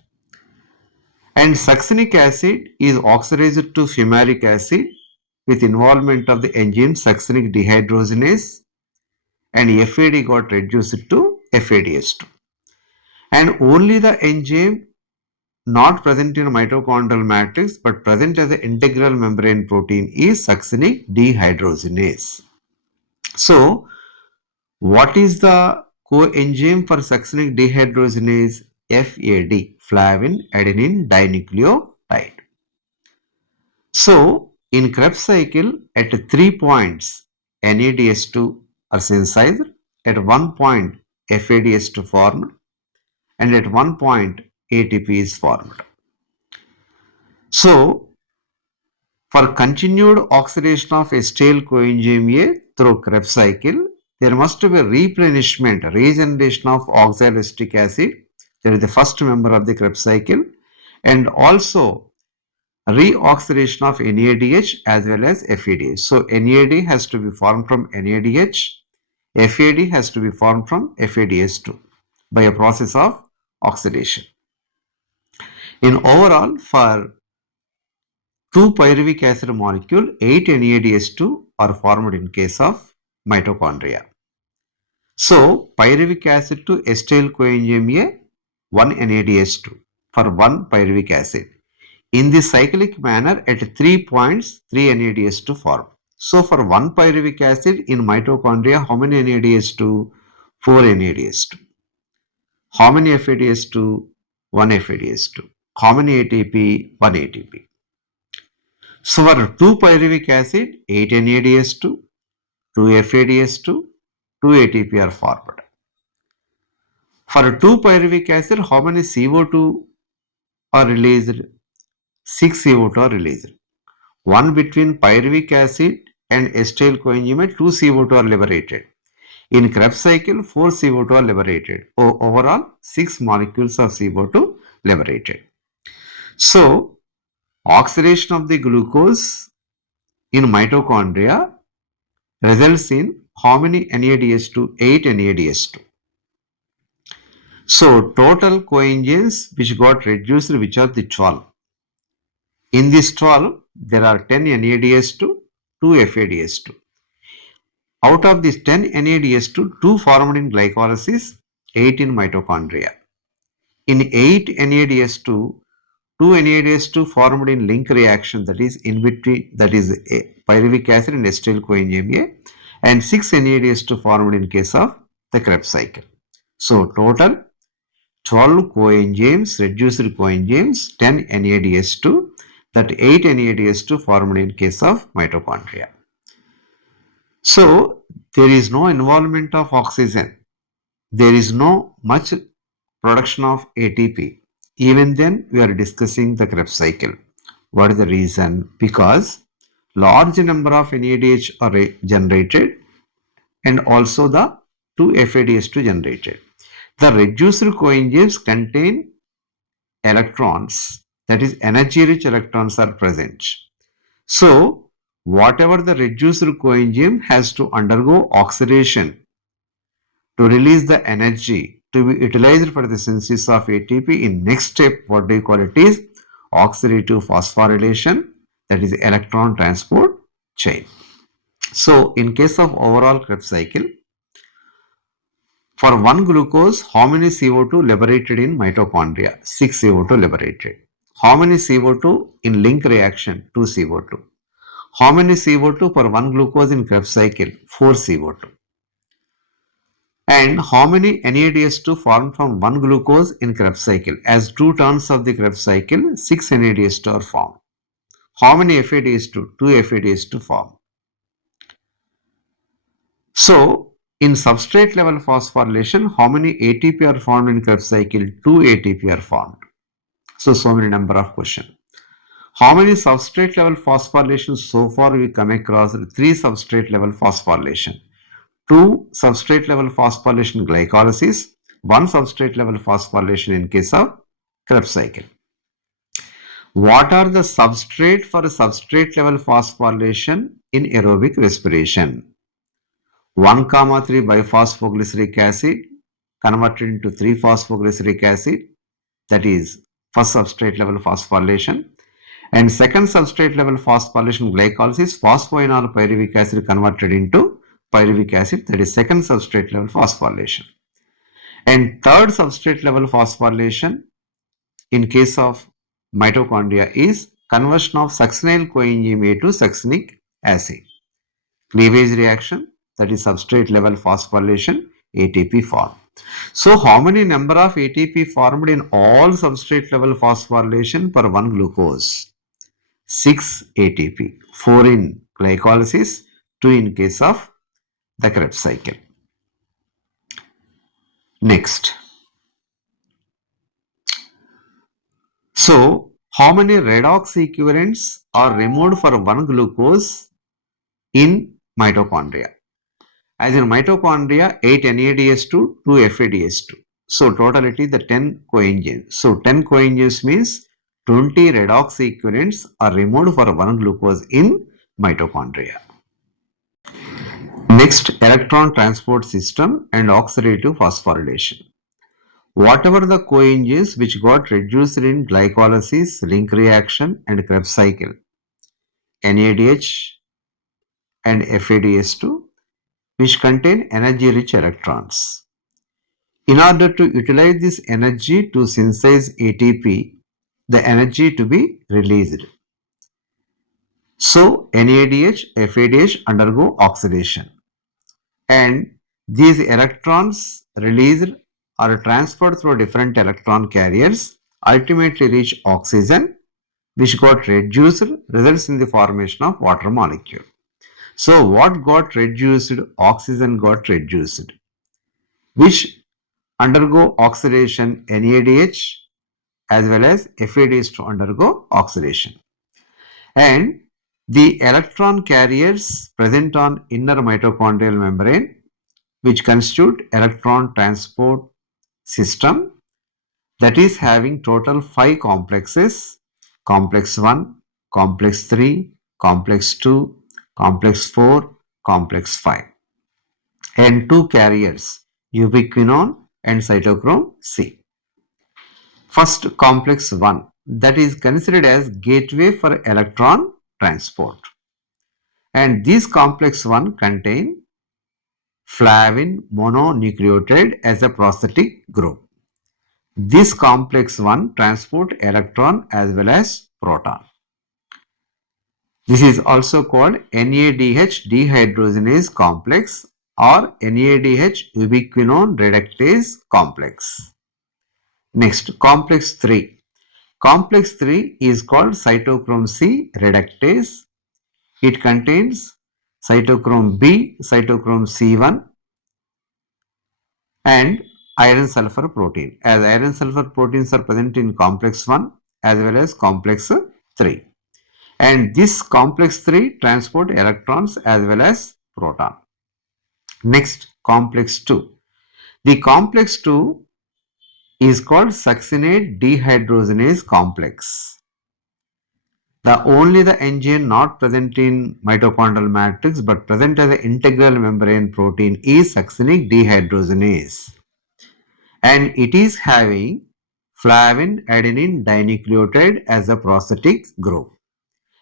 And succinic acid is oxidized to fumaric acid with involvement of the enzyme succinic dehydrogenase, and FAD got reduced to FADH2. And only the enzyme not present in mitochondrial matrix but present as an integral membrane protein is succinic dehydrogenase. So, what is the coenzyme for succinic dehydrogenase? FAD, flavin adenine dinucleotide. So, in Krebs cycle, at 3 points, NADH2 are synthesized, at 1 point, FADH2 formed, and at 1 point, ATP is formed. So, for continued oxidation of acetyl coenzyme A through Krebs cycle, there must be a replenishment, regeneration of oxaloacetic acid. That is the first member of the Krebs cycle, and also reoxidation of NADH as well as FADH. So NAD has to be formed from NADH, FAD has to be formed from FADH2 by a process of oxidation. In overall, for 2 pyruvic acid molecule, 8 NADH2 are formed in case of mitochondria. So, pyruvic acid to acetyl coenzyme A, 1 NADH2 for 1 pyruvic acid. In this cyclic manner, at 3 points, 3 NADH2 form. So, for 1 pyruvic acid in mitochondria, how many NADH2? 4 NADH2. How many FADH2? 1 FADH2. How many ATP? 1 ATP. So, for 2 pyruvic acid, 8 NADH2, 2 FADH2, 2 ATP are formed. For 2 pyruvic acid, how many CO2 are released? 6 CO2 are released. One between pyruvic acid and acetyl coenzyme, 2 CO2 are liberated. In Krebs cycle, 4 CO2 are liberated. Overall, 6 molecules of CO2 liberated. So, oxidation of the glucose in mitochondria results in how many NADH2? 8 NADH2. So, total coenzymes which got reduced, which are the 12. In this 12, there are 10 NADH2, 2 FADH2. Out of these 10 NADH2, 2 formed in glycolysis, 8 in mitochondria. In 8 NADH2, 2 NADH2 formed in link reaction, that is in between, that is pyruvic acid and acetyl coenzyme A, and 6 NADH2 formed in case of the Krebs cycle. So total 12 coenzymes, reduced coenzymes, 10 NADH2, that 8 NADH2 formed in case of mitochondria. So there is no involvement of oxygen. There is no much production of ATP. Even then, we are discussing the Krebs cycle. What is the reason? Because large number of NADH are generated and also the 2 FADH2 generated. The reduced coenzymes contain electrons, that is energy rich electrons are present. So, whatever the reduced coenzyme has to undergo oxidation to release the energy to be utilized for the synthesis of ATP. In next step, what do you call it is oxidative phosphorylation, that is electron transport chain. So, in case of overall Krebs cycle, for 1 glucose, how many CO2 liberated in mitochondria? 6 CO2 liberated. How many CO2 in link reaction? 2 CO2. How many CO2 per 1 glucose in Krebs cycle? 4 CO2. And how many NADH2 formed from 1 glucose in Krebs cycle? As 2 turns of the Krebs cycle, 6 NADH2 are formed. How many FADH2? 2 FADH2 formed. So, in substrate level phosphorylation, how many ATP are formed in Krebs cycle? 2 ATP are formed. So many number of questions. How many substrate level phosphorylations so far we come across? 3 substrate level phosphorylation. 2 substrate level phosphorylation glycolysis, 1 substrate level phosphorylation in case of Krebs cycle. What are the substrate for substrate level phosphorylation in aerobic respiration? 1,3 biphosphoglyceric acid converted into 3-phosphoglyceric acid, that is first substrate level phosphorylation, and second substrate level phosphorylation glycolysis, phosphoenol pyruvic acid converted into pyruvic acid, that is second substrate level phosphorylation. And third substrate level phosphorylation in case of mitochondria is conversion of succinyl coenzyme A to succinic acid. Cleavage reaction, that is substrate level phosphorylation, ATP form. So how many number of ATP formed in all substrate level phosphorylation per 1 glucose? 6 ATP, 4 in glycolysis, 2 in case of the Krebs cycle. Next. So, how many redox equivalents are removed for 1 glucose in mitochondria? As in mitochondria, 8 NADH2, 2 FADH2. So, totality the 10 coenzymes. So, 10 coenzymes means 20 redox equivalents are removed for 1 glucose in mitochondria. Next, electron transport system and oxidative phosphorylation. Whatever the coenzymes which got reduced in glycolysis, link reaction and Krebs cycle, NADH and FADH2, which contain energy-rich electrons. In order to utilize this energy to synthesize ATP, the energy to be released. So, NADH, FADH undergo oxidation. And these electrons released are transferred through different electron carriers, ultimately reach oxygen, which got reduced, results in the formation of water molecule. So what got reduced? Oxygen got reduced, which undergo oxidation, NADH as well as FADH to undergo oxidation. And the electron carriers present on inner mitochondrial membrane, which constitute electron transport system, that is having total 5 complexes: complex 1, complex 3, complex 2, complex 4, complex 5, and 2 carriers, ubiquinone and cytochrome C. First, complex 1, that is considered as gateway for electron transport, and this complex 1 contain flavin mononucleotide as a prosthetic group. This complex 1 transport electron as well as proton. This is also called NADH dehydrogenase complex or NADH ubiquinone reductase complex. Next, complex 3. Complex 3 is called cytochrome C reductase. It contains cytochrome B, cytochrome C1 and iron sulfur protein, as iron sulfur proteins are present in complex 1 as well as complex 3. And this complex 3 transport electrons as well as proton. Next, complex 2. The complex 2 is called succinate dehydrogenase complex. The enzyme not present in mitochondrial matrix but present as an integral membrane protein is succinic dehydrogenase. And it is having flavin adenine dinucleotide as a prosthetic group.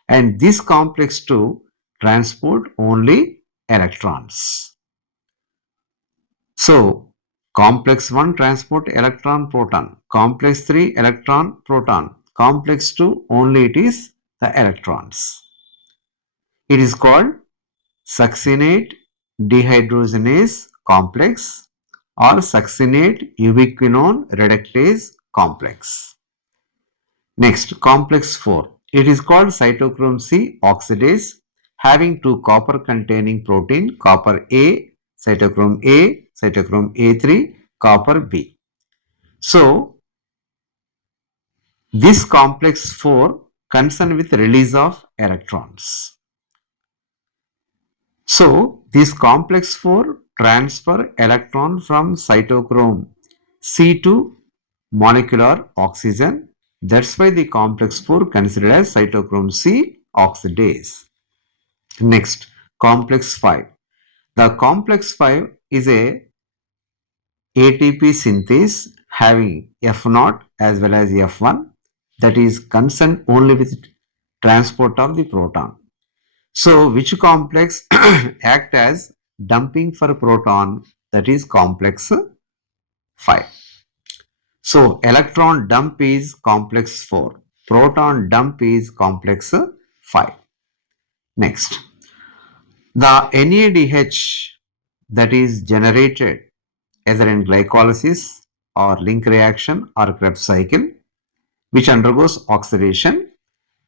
And this complex 2 transport only electrons. So, complex 1 transport electron proton, complex 3 electron proton, complex 2 only it is the electrons. It is called succinate dehydrogenase complex or succinate ubiquinone reductase complex. Next, complex 4. It is called cytochrome C oxidase having two copper containing protein copper A, cytochrome A3, copper B. So, this complex 4 concerned with release of electrons. So, this complex 4 transfer electron from cytochrome C to molecular oxygen. That's why the complex 4 considered as cytochrome C oxidase. Next, complex 5. The complex 5 is a ATP synthase having F0 as well as F1 that is concerned only with transport of the proton. So, which complex act as dumping for proton, that is complex 5. So, electron dump is complex 4, proton dump is complex 5. Next, the NADH that is generated either in glycolysis or link reaction or Krebs cycle, which undergoes oxidation,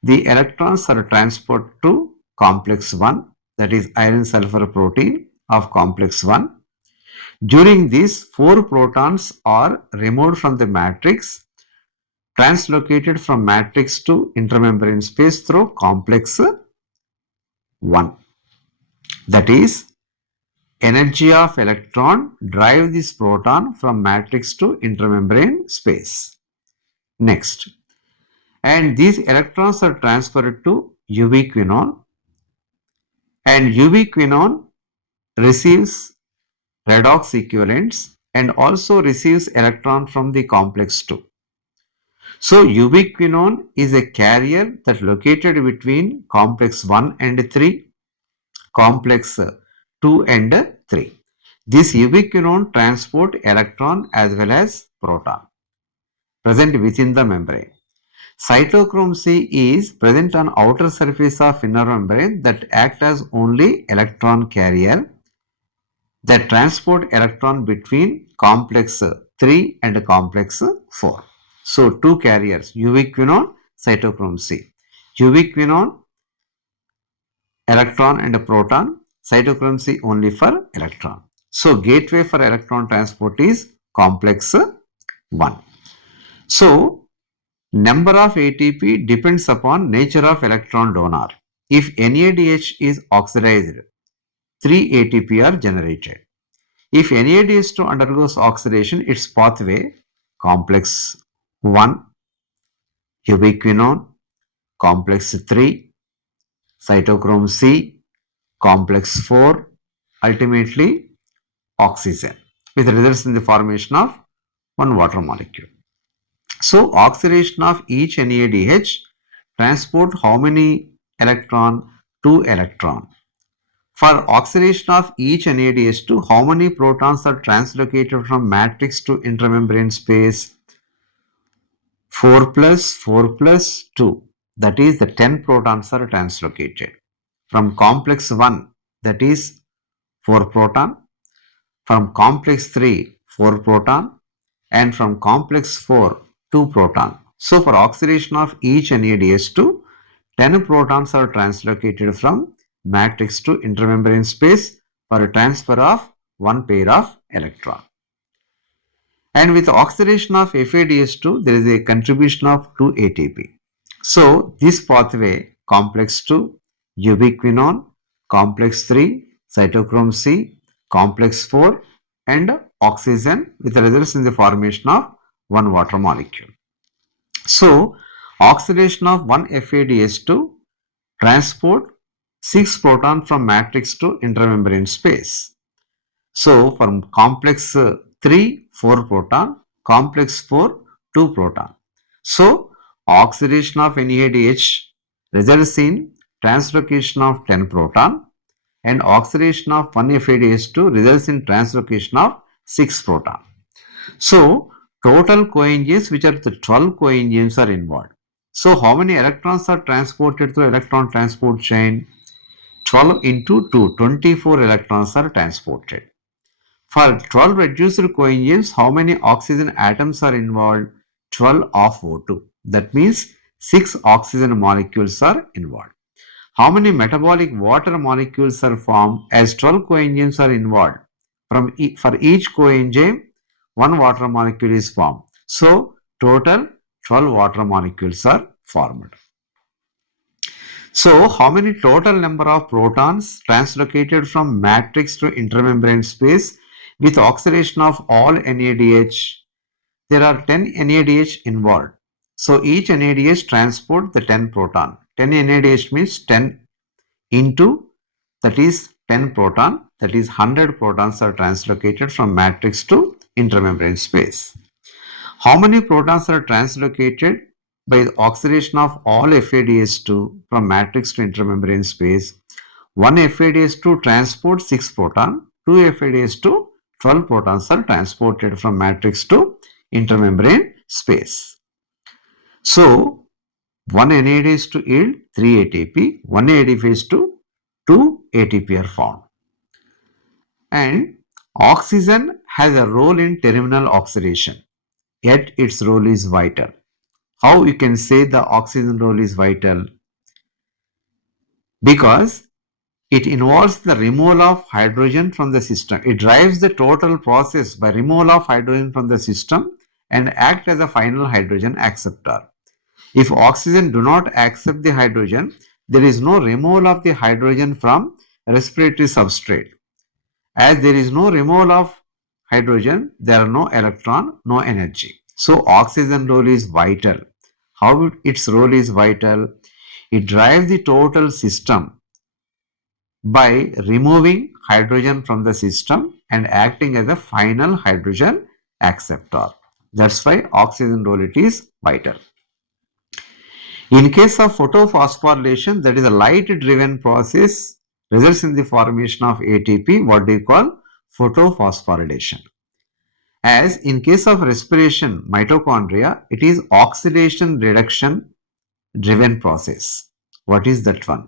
the electrons are transported to complex 1, that is iron sulfur protein of complex 1. During this, 4 protons are removed from the matrix, translocated from matrix to intermembrane space through complex 1. That is, energy of electron drive this proton from matrix to intermembrane space. Next, and these electrons are transferred to ubiquinone, and ubiquinone receives redox equivalents and also receives electron from the complex 2. So ubiquinone is a carrier that located between complex 1 and 3, complex 2 and 3. This ubiquinone transport electron as well as proton present within the membrane. Cytochrome C is present on outer surface of inner membrane that act as only electron carrier that transport electron between complex 3 and complex 4. So, two carriers, ubiquinone, cytochrome C. Ubiquinone, electron and proton, cytochrome C only for electron. So, gateway for electron transport is complex 1. So, number of ATP depends upon nature of electron donor. If NADH is oxidized, 3 ATP are generated. If NADH2 undergoes oxidation, its pathway complex 1, ubiquinone, complex 3, cytochrome C, complex 4, ultimately oxygen, with results in the formation of one water molecule. So, oxidation of each NADH transport how many electron? 2 electron. For oxidation of each NADH2, how many protons are translocated from matrix to intermembrane space? 4 plus 4 plus 2. That is the 10 protons are translocated. From complex 1, that is 4 proton. From complex 3, 4 proton. And from complex 4, 2 proton. So for oxidation of each NADH2, 10 protons are translocated from matrix to intermembrane space for a transfer of one pair of electron. And with oxidation of FADH2, there is a contribution of 2 ATP. So this pathway, complex 2, ubiquinone, complex 3, cytochrome C, complex 4, and oxygen, with results in the formation of one water molecule. So oxidation of one FADH2 transport 6 proton from matrix to intermembrane space. So from complex 3, 4 proton, complex 4, 2 proton. So oxidation of NADH results in translocation of 10 proton, and oxidation of 1 FADH2 results in translocation of 6 proton. So total coenzymes, which are the 12 coenzymes, are involved. So how many electrons are transported through electron transport chain? 12 into 2, 24 electrons are transported. For 12 reduced coenzymes, how many oxygen atoms are involved? 12 of O2. That means 6 oxygen molecules are involved. How many metabolic water molecules are formed as 12 coenzymes are involved? For each coenzyme, one water molecule is formed. So, total 12 water molecules are formed. So, how many total number of protons translocated from matrix to intermembrane space with oxidation of all NADH? There are 10 NADH involved. So, each NADH transport the 10 proton. 10 NADH means 10 into, that is 10 proton, that is 100 protons are translocated from matrix to intermembrane space. How many protons are translocated by the oxidation of all FADH2 from matrix to intermembrane space? One FADH2 transports 6 proton, 2 FADH2 12 protons are transported from matrix to intermembrane space. So, 1 NADH2 yield 3 ATP, 1 ADH2 2 ATP are formed. And oxygen has a role in terminal oxidation, yet its role is vital. How you can say the oxygen role is vital? Because it involves the removal of hydrogen from the system. It drives the total process by removal of hydrogen from the system and act as a final hydrogen acceptor. If oxygen do not accept the hydrogen, there is no removal of the hydrogen from respiratory substrate. As there is no removal of hydrogen, there are no electron, no energy. So oxygen role is vital. How its role is vital? It drives the total system by removing hydrogen from the system and acting as a final hydrogen acceptor. That's why oxygen role it is vital. In case of photophosphorylation, that is a light driven process, results in the formation of ATP, what do you call photophosphorylation. As in case of respiration, mitochondria, it is oxidation reduction driven process. What is that one?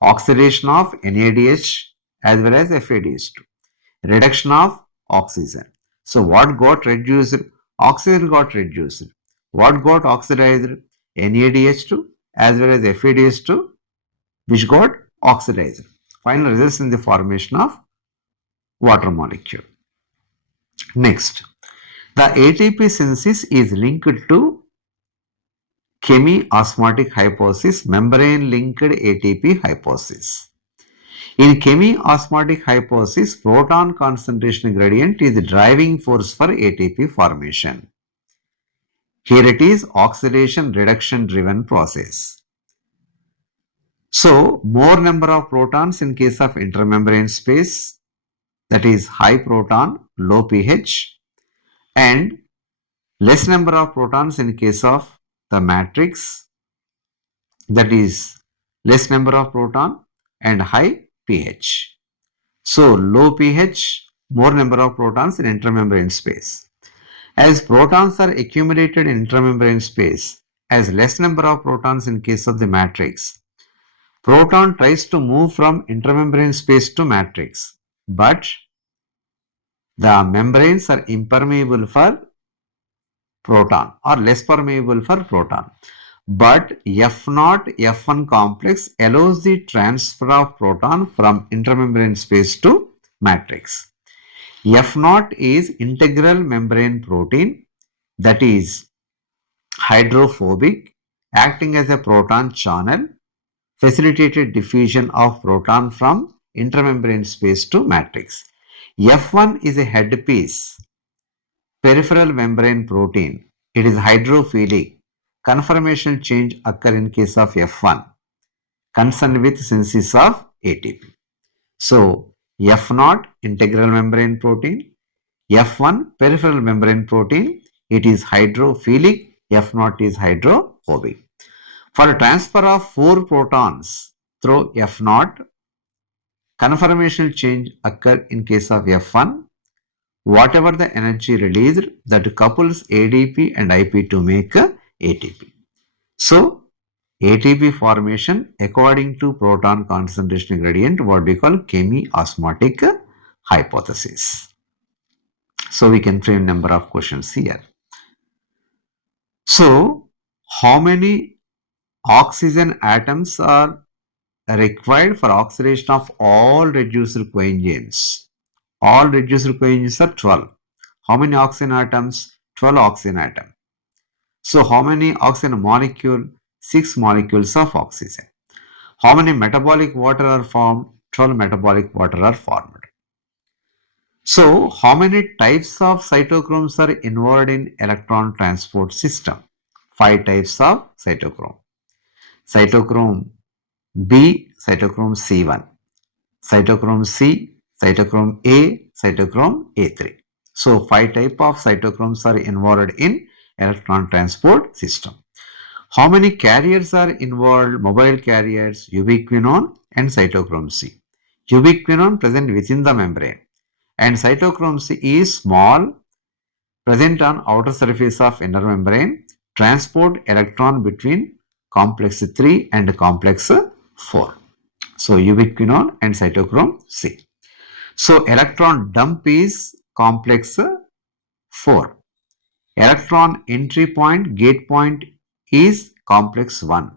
Oxidation of NADH as well as FADH2. Reduction of oxygen. So what got reduced? Oxygen got reduced. What got oxidized? NADH2 as well as FADH2, which got oxidized. Final results in the formation of water molecule. Next, the ATP synthesis is linked to chemiosmotic hypothesis, membrane linked ATP hypothesis. In chemiosmotic hypothesis, proton concentration gradient is the driving force for ATP formation. Here it is oxidation reduction driven process. So, more number of protons in case of intermembrane space, that is high proton, low pH, and less number of protons in case of the matrix, that is less number of proton and high pH. So, low pH, more number of protons in intermembrane space. As protons are accumulated in intermembrane space, as less number of protons in case of the matrix, proton tries to move from intermembrane space to matrix, but the membranes are impermeable for proton or less permeable for proton. But F0, F1 complex allows the transfer of proton from intermembrane space to matrix. F0 is integral membrane protein, that is hydrophobic, acting as a proton channel, facilitated diffusion of proton from intermembrane space to matrix. F1 is a headpiece, peripheral membrane protein. It is hydrophilic. Conformational change occur in case of F1, concerned with synthesis of ATP. So, F0 integral membrane protein, F1 peripheral membrane protein, it is hydrophilic, F0 is hydrophobic. For transfer of 4 protons through F0, conformational change occur in case of F1. Whatever the energy released, that couples ADP and IP to make ATP. So, ATP formation according to proton concentration gradient, what we call chemiosmotic hypothesis. So we can frame number of questions here. So how many oxygen atoms are required for oxidation of all reduced coenzymes? All reduced coenzymes are 12. How many oxygen atoms? 12 oxygen atoms. So how many oxygen molecule? 6 molecules of oxygen. How many metabolic water are formed? 12 metabolic water are formed. So how many types of cytochromes are involved in electron transport system? 5 types of cytochrome. Cytochrome B, cytochrome C1. Cytochrome C, cytochrome A, cytochrome A3. So 5 types of cytochromes are involved in electron transport system. How many carriers are involved? Mobile carriers, ubiquinone and cytochrome C. Ubiquinone present within the membrane and cytochrome C is small, present on outer surface of inner membrane, transport electron between complex 3 and complex 4. So ubiquinone and cytochrome C. So electron dump is complex 4. Electron entry point, gate point is complex 1.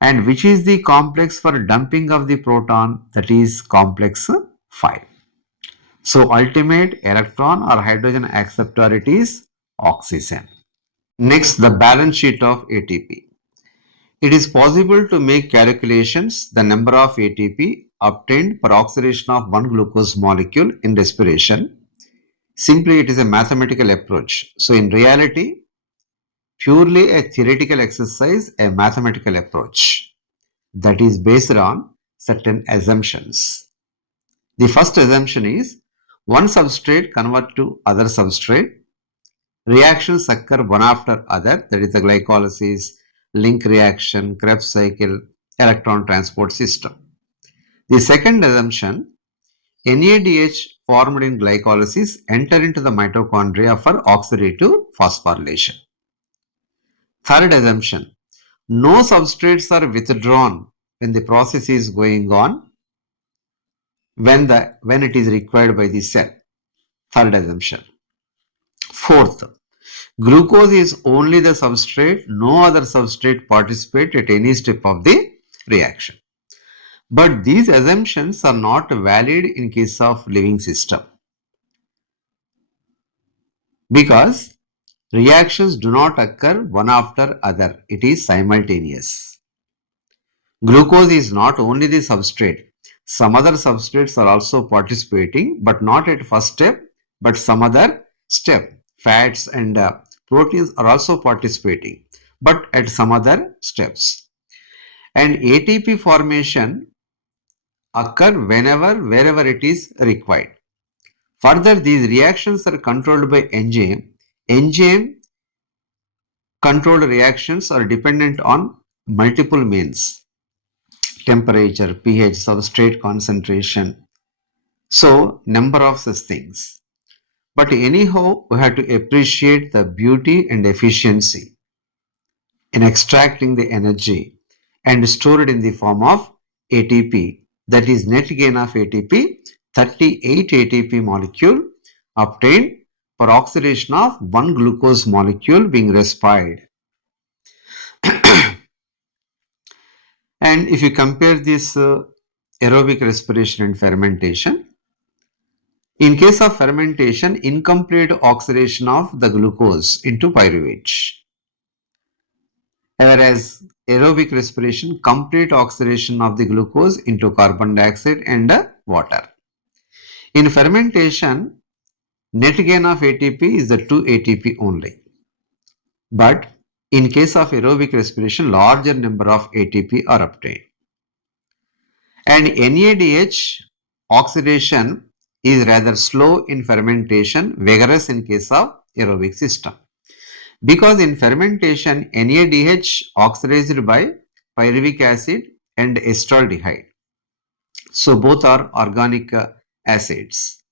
And which is the complex for dumping of the proton? That is complex 5. So ultimate electron or hydrogen acceptor, it is oxygen. Next, the balance sheet of ATP. It is possible to make calculations the number of ATP obtained per oxidation of one glucose molecule in respiration. Simply, it is a mathematical approach. So in reality, purely a theoretical exercise, a mathematical approach that is based on certain assumptions. The first assumption is one substrate convert to other substrate. Reactions occur one after other, that is the glycolysis, link reaction, Krebs cycle, electron transport system. The second assumption, NADH formed in glycolysis enter into the mitochondria for oxidative phosphorylation. Third assumption, no substrates are withdrawn when the process is going on when it is required by the cell. Third assumption. Fourth, glucose is only the substrate, no other substrate participate at any step of the reaction. But these assumptions are not valid in case of living system because reactions do not occur one after other, it is simultaneous. Glucose is not only the substrate, some other substrates are also participating but not at first step but some other step. Fats and proteins are also participating but at some other steps. And ATP formation occur wherever it is required. Further, these reactions are controlled by enzyme. Enzyme controlled reactions are dependent on multiple means: temperature, pH, substrate concentration. So, number of such things. But anyhow, we have to appreciate the beauty and efficiency in extracting the energy and store it in the form of ATP. That is net gain of ATP, 38 ATP molecule obtained for oxidation of one glucose molecule being respired. And if you compare this aerobic respiration and fermentation, in case of fermentation, incomplete oxidation of the glucose into pyruvate. Whereas aerobic respiration, complete oxidation of the glucose into carbon dioxide and water. In fermentation, net gain of ATP is the 2 ATP only. But in case of aerobic respiration, larger number of ATP are obtained. And NADH oxidation is rather slow in fermentation, vigorous in case of aerobic system. Because in fermentation, NADH oxidized by pyruvic acid and acetaldehyde. So both are organic acids.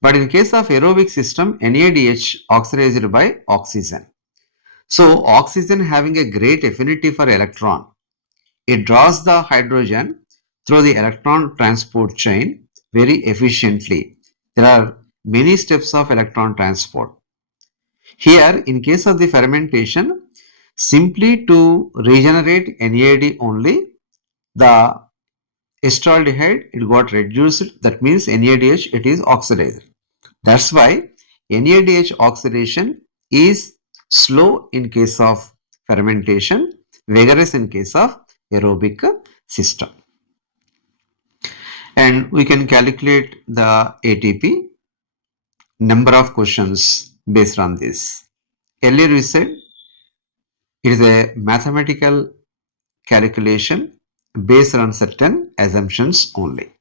But in case of aerobic system, NADH oxidized by oxygen. So oxygen having a great affinity for electron, it draws the hydrogen through the electron transport chain very efficiently. There are many steps of electron transport. Here, in case of the fermentation, simply to regenerate NAD only, the acetaldehyde it got reduced. That means NADH it is oxidized. That's why NADH oxidation is slow in case of fermentation, vigorous in case of aerobic system. And we can calculate the ATP, number of questions based on this. Earlier we said it is a mathematical calculation based on certain assumptions only.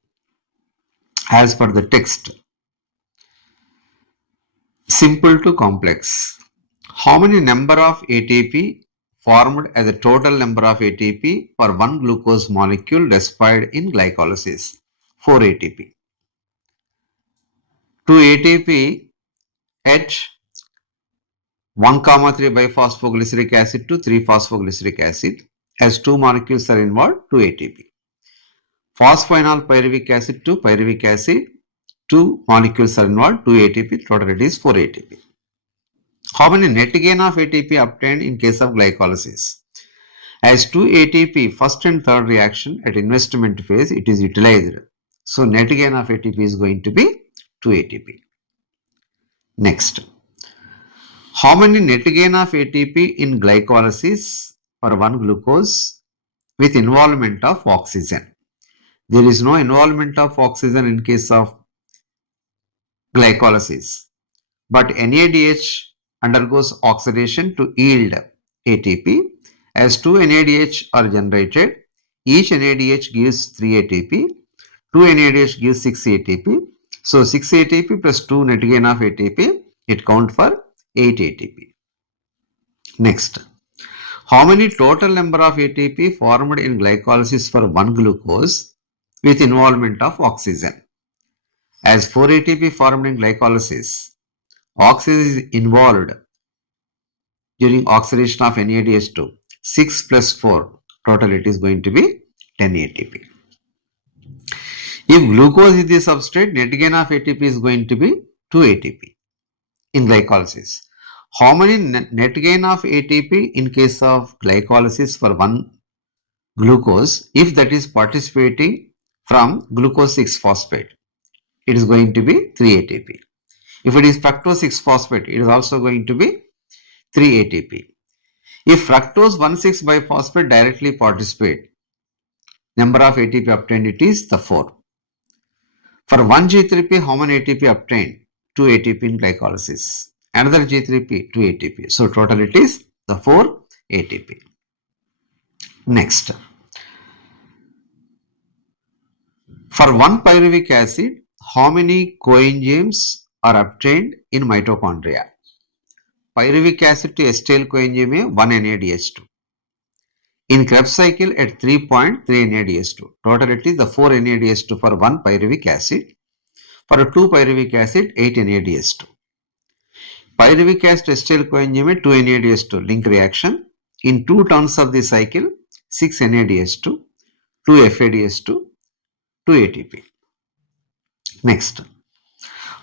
As per the text, simple to complex. How many number of ATP formed as a total number of ATP for one glucose molecule despite in glycolysis? 4 ATP. 2 ATP at 1, 3 biphosphogylic acid to 3 phosphoglyceric acid. As 2 molecules are involved, 2 ATP. Phosphoenol pyruvic acid to pyruvic acid, 2 molecules are involved, 2 ATP, total it is 4 ATP. How many net gain of ATP obtained in case of glycolysis? As 2 ATP first and third reaction at investment phase, it is utilized. So net gain of ATP is going to be 2 ATP. Next, how many net gain of ATP in glycolysis for one glucose with involvement of oxygen? There is no involvement of oxygen in case of glycolysis, but NADH undergoes oxidation to yield ATP. As 2 NADH are generated, each NADH gives 3 ATP, 2 NADH gives 6 ATP. So 6 ATP plus 2 net gain of ATP, it count for 8 ATP. Next, how many total number of ATP formed in glycolysis for one glucose with involvement of oxygen? As 4 ATP formed in glycolysis, oxygen is involved during oxidation of NADH2. 6 plus 4, total it is going to be 10 ATP. If glucose is the substrate, net gain of ATP is going to be 2 ATP in glycolysis. How many net gain of ATP in case of glycolysis for one glucose if that is participating from glucose 6-phosphate? It is going to be 3 ATP. If it is fructose 6-phosphate, it is also going to be 3 ATP. If fructose 1,6 biphosphate directly participate, number of ATP obtained it is the 4. For one G3P, how many ATP obtained? 2 ATP in glycolysis. Another G3P, 2 ATP. So total it is the 4 ATP. Next, for one pyruvic acid, how many coenzymes are obtained in mitochondria? Pyruvic acid to acetyl coenzyme है 1 NADH2. In Krebs cycle at 3.3 NADH2. Total it is the 4 NADH2 for 1 pyruvic acid. For 2 pyruvic acid, 8 NADH2. Pyruvic acid acetyl coenzyme 2 NADH2 link reaction. In 2 turns of the cycle, 6 NADH2, 2 FADH2, 2 ATP. Next,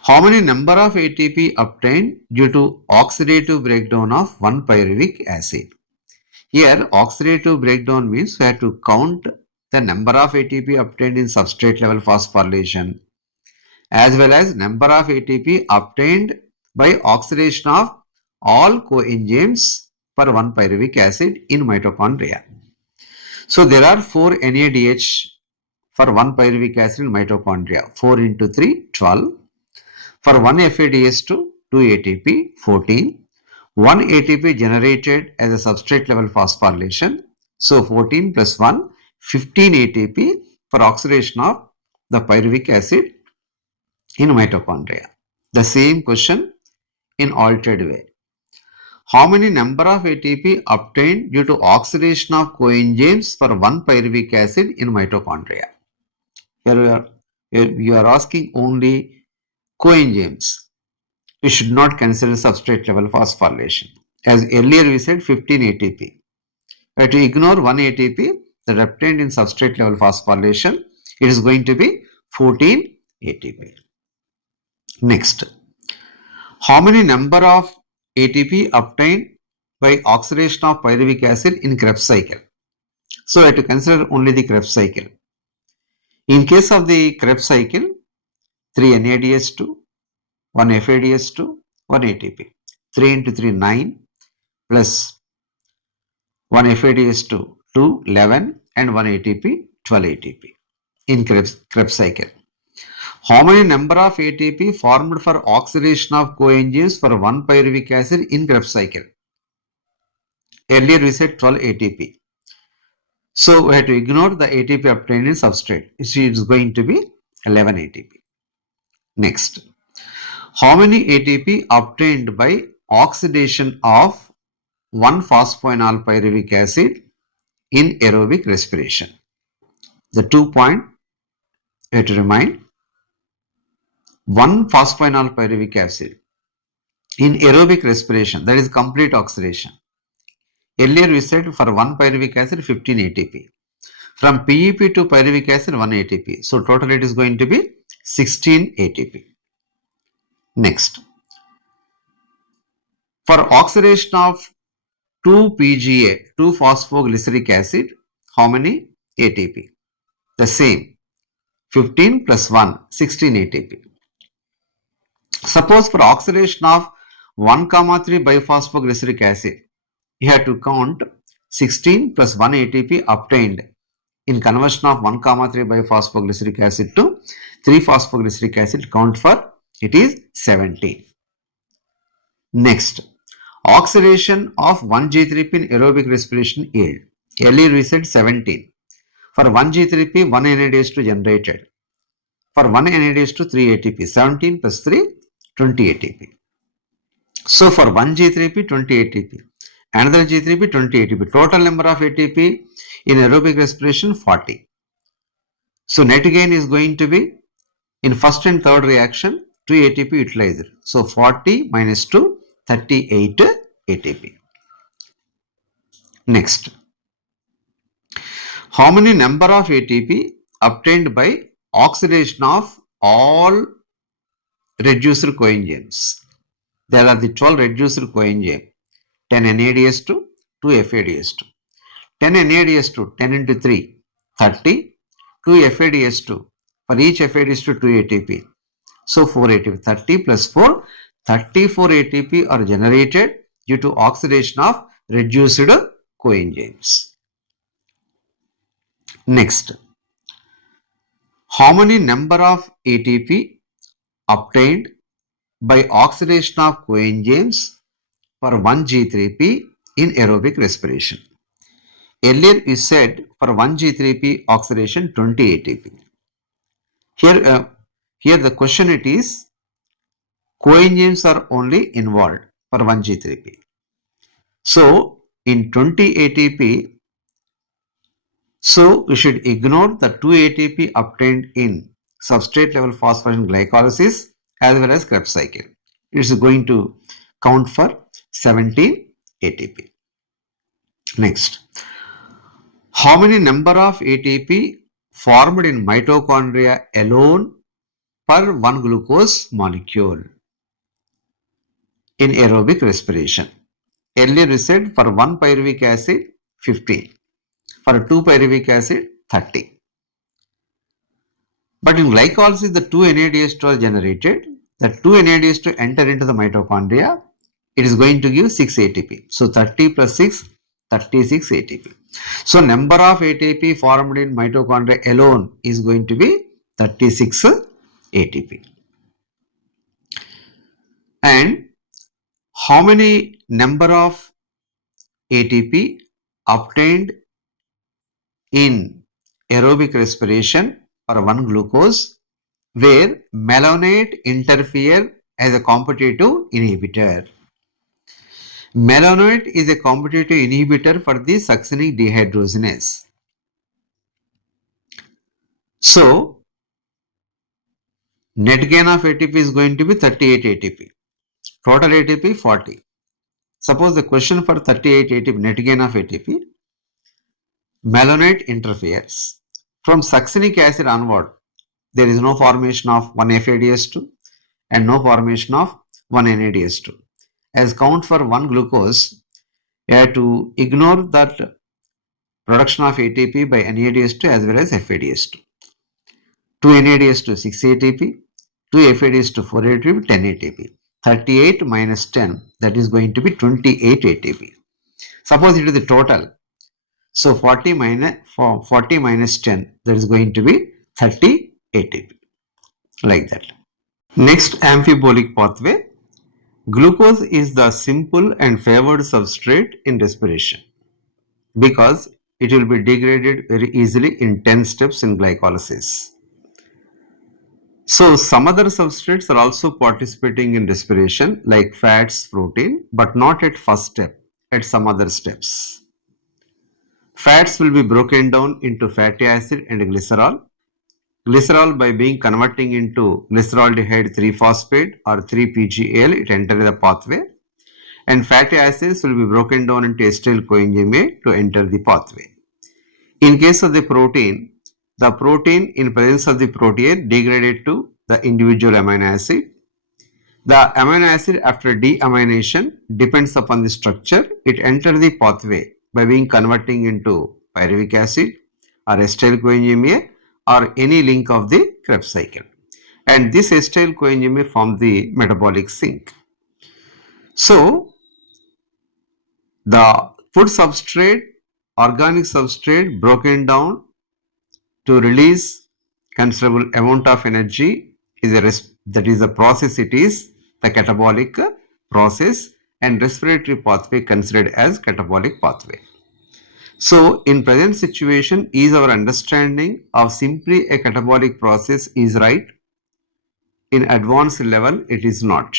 how many number of ATP obtained due to oxidative breakdown of 1 pyruvic acid? Here, oxidative breakdown means we have to count the number of ATP obtained in substrate level phosphorylation as well as number of ATP obtained by oxidation of all coenzymes for 1 pyruvic acid in mitochondria. So there are 4 NADH for 1 pyruvic acid in mitochondria. 4 into 3, 12. For 1 FADH2, 2 ATP, 14. 1 ATP generated as a substrate level phosphorylation. So 14 plus 1, 15 ATP for oxidation of the pyruvic acid in mitochondria. The same question in altered way. How many number of ATP obtained due to oxidation of coenzymes for 1 pyruvic acid in mitochondria? Here you are asking only coenzymes. We should not consider substrate level phosphorylation. As earlier we said 15 ATP. We have to ignore 1 ATP that obtained in substrate level phosphorylation. It is going to be 14 ATP. Next, how many number of ATP obtained by oxidation of pyruvic acid in Krebs cycle? So we have to consider only the Krebs cycle. In case of the Krebs cycle, 3 NADH2, 1 FADH2, 1 ATP. 3 into 3, 9 plus 1 FADH2, 2, 11 and 1 ATP, 12 ATP in Krebs cycle. How many number of ATP formed for oxidation of coenzymes for 1 pyruvic acid in Krebs cycle? Earlier we said 12 ATP. So we have to ignore the ATP obtained in substrate. It is going to be 11 ATP. Next, how many ATP obtained by oxidation of 1-phosphoenol pyruvic acid in aerobic respiration? The 2 point you have to remind, 1-phosphoenol pyruvic acid in aerobic respiration, that is complete oxidation. Earlier we said for 1 pyruvic acid 15 ATP. From PEP to pyruvic acid 1 ATP. So total it is going to be 16 ATP. Next, for oxidation of 2 PGA, 2-phosphoglyceric acid, how many ATP? The same, 15 plus 1, 16 ATP. Suppose for oxidation of 1,3 biphosphoglyceric acid, you have to count 16 plus 1 ATP obtained in conversion of 1,3 biphosphoglyceric acid to 3-phosphoglyceric acid. Count for it is 17. Next, oxidation of 1G3P in aerobic respiration yield. Earlier we said 17. For 1G3P, 1 NADH2 generated. For 1 NADH2, 3 ATP. 17 plus 3, 20 ATP. So for 1 G3P, 20 ATP. Another G3P, 20 ATP. Total number of ATP in aerobic respiration, 40. So net gain is going to be, in first and third reaction, 2 ATP utilized. So 40 minus 2, 38 ATP. Next, how many number of ATP obtained by oxidation of all reducer coenzymes? There are the 12 reducer coenzyme, 10 NADH2, 2 FADH2. 10 NADH2, 10 into 3, 30, 2 FADH2, for each FADH2 2 ATP. So 4 ATP, 30 plus 4, 34 ATP are generated due to oxidation of reduced coenzymes. Next, how many number of ATP obtained by oxidation of coenzymes for 1 G3P in aerobic respiration? Earlier we said for 1 G3P oxidation 20 ATP. Here the question it is, coenzymes are only involved for 1 G3P. So in 20 ATP, so we should ignore the 2 ATP obtained in substrate level phosphorylation glycolysis as well as Krebs cycle. It is going to count for 17 ATP. Next, how many number of ATP formed in mitochondria alone per 1 glucose molecule in aerobic respiration? Earlier we said for 1 pyruvic acid 15, for 2 pyruvic acid 30. But in glycolysis the 2 NADH2 are generated. The 2 NADH2 enter into the mitochondria. It is going to give 6 ATP. So 30 plus 6, 36 ATP. So number of ATP formed in mitochondria alone is going to be 36 ATP. And how many number of ATP obtained in aerobic respiration for 1 glucose where malonate interfere as a competitive inhibitor? Malonate is a competitive inhibitor for the succinic dehydrogenase. So net gain of ATP is going to be 38 ATP. Total ATP 40. Suppose the question for 38 ATP, net gain of ATP, malonate interferes. From succinic acid onward, there is no formation of 1 FADS2 and no formation of 1 NADS2. As count for 1 glucose, you have to ignore that production of ATP by NADS2 as well as FADS2. 2 NADS2 6 ATP, 2 FADS2 4 ATP, 10 ATP. 38 minus 10, that is going to be 28 ATP. Suppose it is the total. So 40 minus 10, that is going to be 30 ATP. Like that. Next, amphibolic pathway. Glucose is the simple and favored substrate in respiration because it will be degraded very easily in 10 steps in glycolysis. So some other substrates are also participating in respiration like fats, protein, but not at first step, at some other steps. Fats will be broken down into fatty acid and glycerol. Glycerol, by being converting into glyceraldehyde 3-phosphate or 3-PGAL, it enters the pathway. And fatty acids will be broken down into acetyl coenzyme A to enter the pathway. In case of the protein in presence of the protease degraded to the individual amino acid. The amino acid after deamination depends upon the structure. It enters the pathway by being converting into pyruvic acid or acetyl coenzyme A or any link of the Krebs cycle. And this acetyl coenzyme A forms the metabolic sink. So, the food substrate, organic substrate broken down to release considerable amount of energy that is the process, it is the catabolic process, and respiratory pathway considered as catabolic pathway. So in present situation, is our understanding of simply a catabolic process is right? In advanced level, it is not,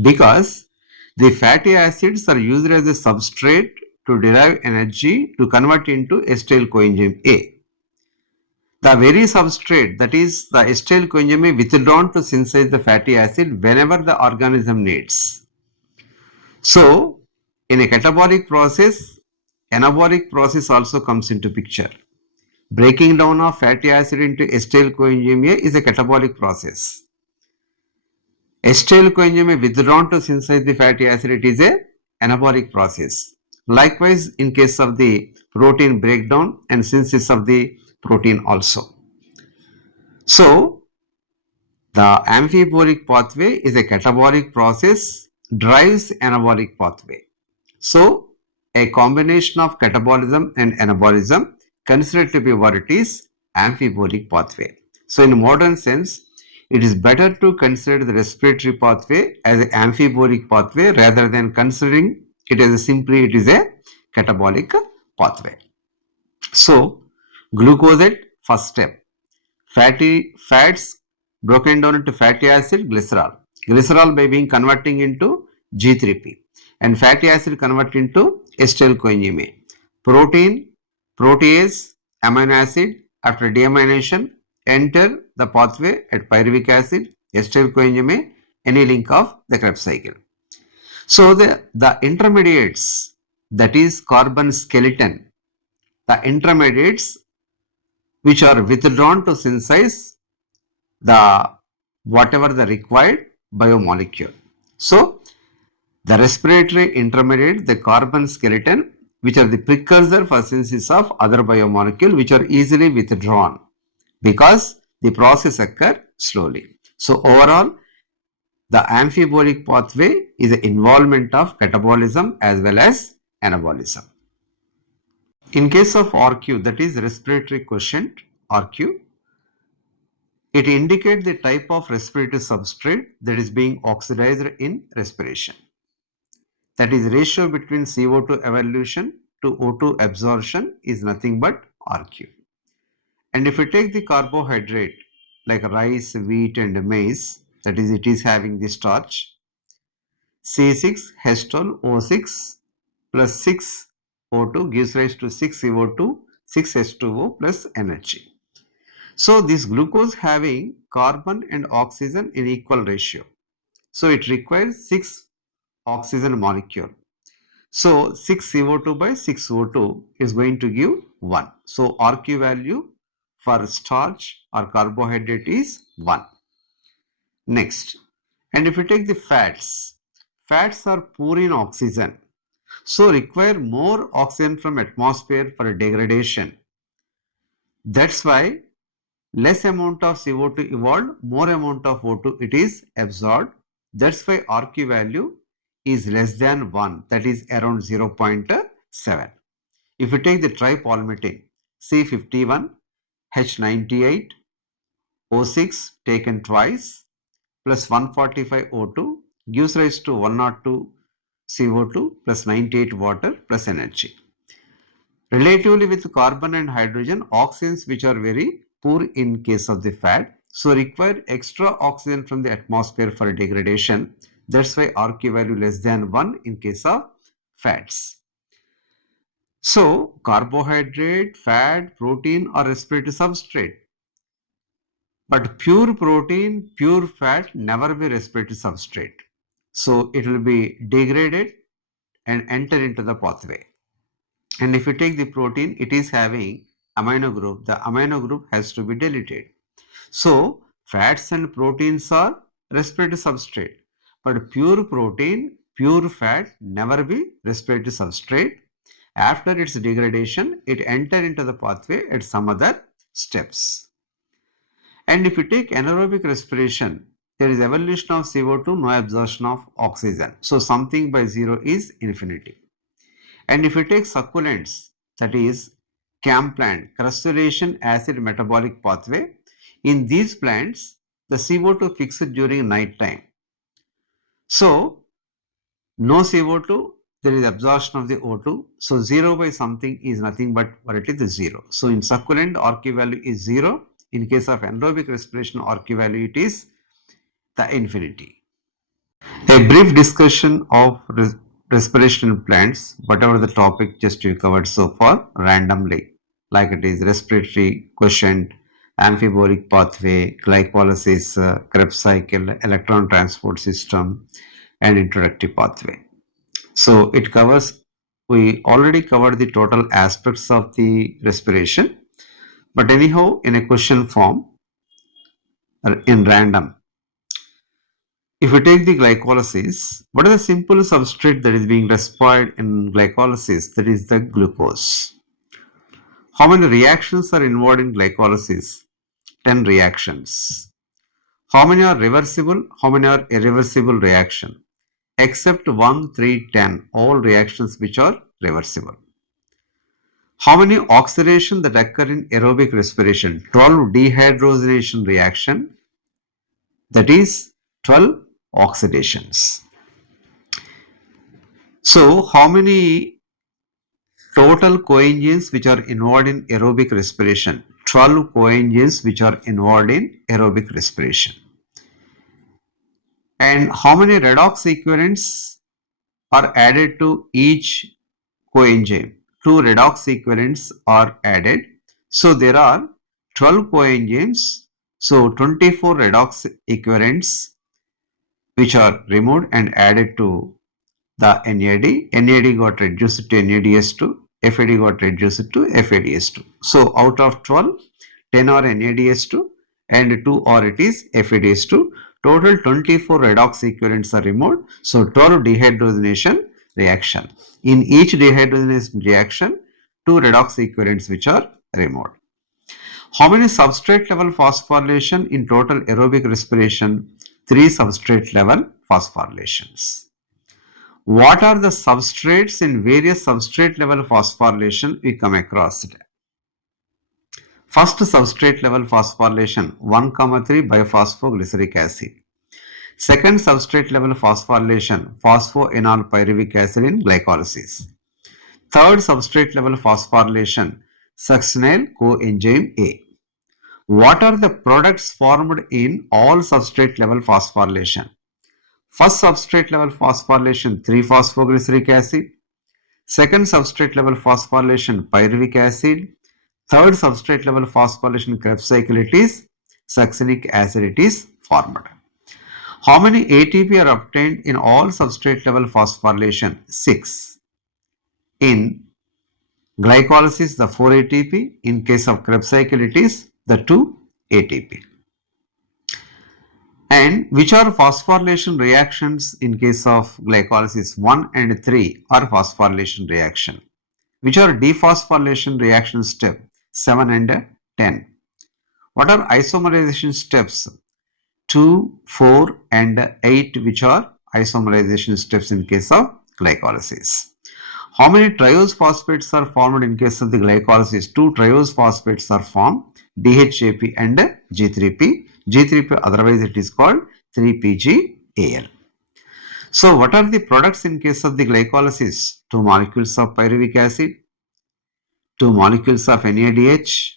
because the fatty acids are used as a substrate to derive energy to convert into acetyl coenzyme A. The very substrate, that is the acetyl coenzyme A, withdrawn to synthesize the fatty acid whenever the organism needs. So in a catabolic process, anabolic process also comes into picture. Breaking down of fatty acid into acetyl coenzyme A is a catabolic process. Acetyl coenzyme A withdrawn to synthesize the fatty acid, it is a anabolic process. Likewise, in case of the protein breakdown and synthesis of the protein also. So, the amphibolic pathway is a catabolic process, drives anabolic pathway. So, a combination of catabolism and anabolism considered to be what it is, amphibolic pathway. So, in modern sense, it is better to consider the respiratory pathway as an amphibolic pathway rather than considering it as simply it is a catabolic pathway. So, glucose at first step. Fats broken down into fatty acid, glycerol. Glycerol by being converting into G3P, and fatty acid convert into acetyl coenzyme A. Protein, protease, amino acid after deamination enter the pathway at pyruvic acid, acetyl coenzyme A, any link of the Krebs cycle. So the intermediates, that is carbon skeleton, the intermediates which are withdrawn to synthesize the whatever the required biomolecule. So the respiratory intermediate, the carbon skeleton, which are the precursor for synthesis of other biomolecule which are easily withdrawn because the process occur slowly. So overall, the amphibolic pathway is the involvement of catabolism as well as anabolism. In case of RQ, that is respiratory quotient, RQ, it indicates the type of respiratory substrate that is being oxidized in respiration. That is ratio between CO2 evolution to O2 absorption is nothing but RQ. And if you take the carbohydrate like rice, wheat and maize, that is it is having the starch, C6H12O6 plus 6 O2 gives rise to 6 CO2, 6 H2O plus energy. So this glucose having carbon and oxygen in equal ratio. So it requires 6 oxygen molecule. So 6 CO2 by 6 O2 is going to give 1. So RQ value for starch or carbohydrate is 1. Next, and if you take the fats, fats are poor in oxygen, so require more oxygen from atmosphere for degradation. That's why less amount of CO2 evolved, more amount of O2 it is absorbed. That's why RQ value is less than 1, that is around 0.7. If you take the tripalmitin, C51, H98, O6 taken twice plus 145 O2 gives rise to 102 CO2 plus 98 water plus energy. Relatively with carbon and hydrogen, oxygens which are very poor in case of the fat, so require extra oxygen from the atmosphere for degradation. That's why RQ value less than 1 in case of fats. So carbohydrate, fat, protein are respiratory substrate. But pure protein, pure fat never be respiratory substrate. So it will be degraded and enter into the pathway. And if you take the protein, it is having amino group. The amino group has to be deleted. So fats and proteins are respiratory substrate. But pure protein, pure fat never be respiratory substrate. After its degradation, it enter into the pathway at some other steps. And if you take anaerobic respiration, there is evolution of CO2, no absorption of oxygen. So something by 0 is infinity. And if you take succulents, that is CAM plant, crustacean acid metabolic pathway, in these plants, the CO2 fixed during night time. So no CO2, there is absorption of the O2. So 0 by something is nothing but what it is 0. So in succulent, RQ value is 0. In case of anaerobic respiration, RQ value it is the infinity. A brief discussion of respiration in plants, whatever the topic just we covered so far, randomly, like it is respiratory quotient, amphibolic pathway, glycolysis, Krebs cycle, electron transport system, and introductory pathway. So it covers, we already covered the total aspects of the respiration, but anyhow, in a question form, in random. If we take the glycolysis, what is the simple substrate that is being respired in glycolysis? That is the glucose. How many reactions are involved in glycolysis? 10 reactions. How many are reversible? How many are irreversible reaction? Except 1, 3, 10, all reactions which are reversible. How many oxidation that occur in aerobic respiration? 12 dehydrogenation reaction, that is 12 oxidations. So how many total coenzymes which are involved in aerobic respiration? 12 coenzymes which are involved in aerobic respiration. And how many redox equivalents are added to each coenzyme? 2 redox equivalents are added. So there are 12 coenzymes. So 24 redox equivalents which are removed and added to the NAD. NAD got reduced to NADS2. FAD got reduced to FADS2. So out of 12, 10 are NADS2 and 2 are it is FADS2. Total 24 redox equivalents are removed. So 12 dehydrogenation reaction. In each dehydrogenation reaction, 2 redox equivalents which are removed. How many substrate level phosphorylation in total aerobic respiration? 3 substrate level phosphorylations. What are the substrates in various substrate level phosphorylation we come across it? First substrate level phosphorylation 1,3 biphosphoglyceric acid. Second substrate level phosphorylation phosphoenol pyruvic acid in glycolysis. Third substrate level phosphorylation succinyl coenzyme A. What are the products formed in all substrate level phosphorylation? First substrate level phosphorylation 3-phosphoglyceric acid. Second substrate level phosphorylation pyruvic acid. Third substrate level phosphorylation Krebs cycle it is succinic acid it is formed. How many ATP are obtained in all substrate level phosphorylation? 6. In glycolysis, the 4 ATP. In case of Krebs cycle, it is the 2 ATP. And which are phosphorylation reactions in case of glycolysis? 1 and 3 are phosphorylation reaction. Which are dephosphorylation reaction step? 7 and 10. What are isomerization steps? 2, 4 and 8, which are isomerization steps in case of glycolysis. How many triose phosphates are formed in case of the glycolysis? 2 triose phosphates are formed, DHAP and G3P. G3P, otherwise it is called 3PGAL. So what are the products in case of the glycolysis? 2 molecules of pyruvic acid, 2 molecules of NADH,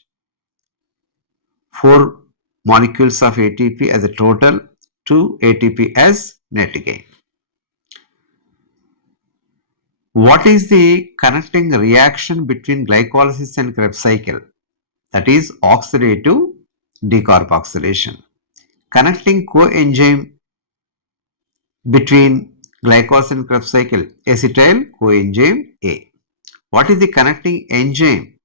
4 molecules of ATP as a total, 2 ATP as net gain. What is the connecting reaction between glycolysis and Krebs cycle? That is oxidative decarboxylation. Connecting coenzyme between glycolysis and Krebs cycle, acetyl coenzyme A. What is the connecting enzyme?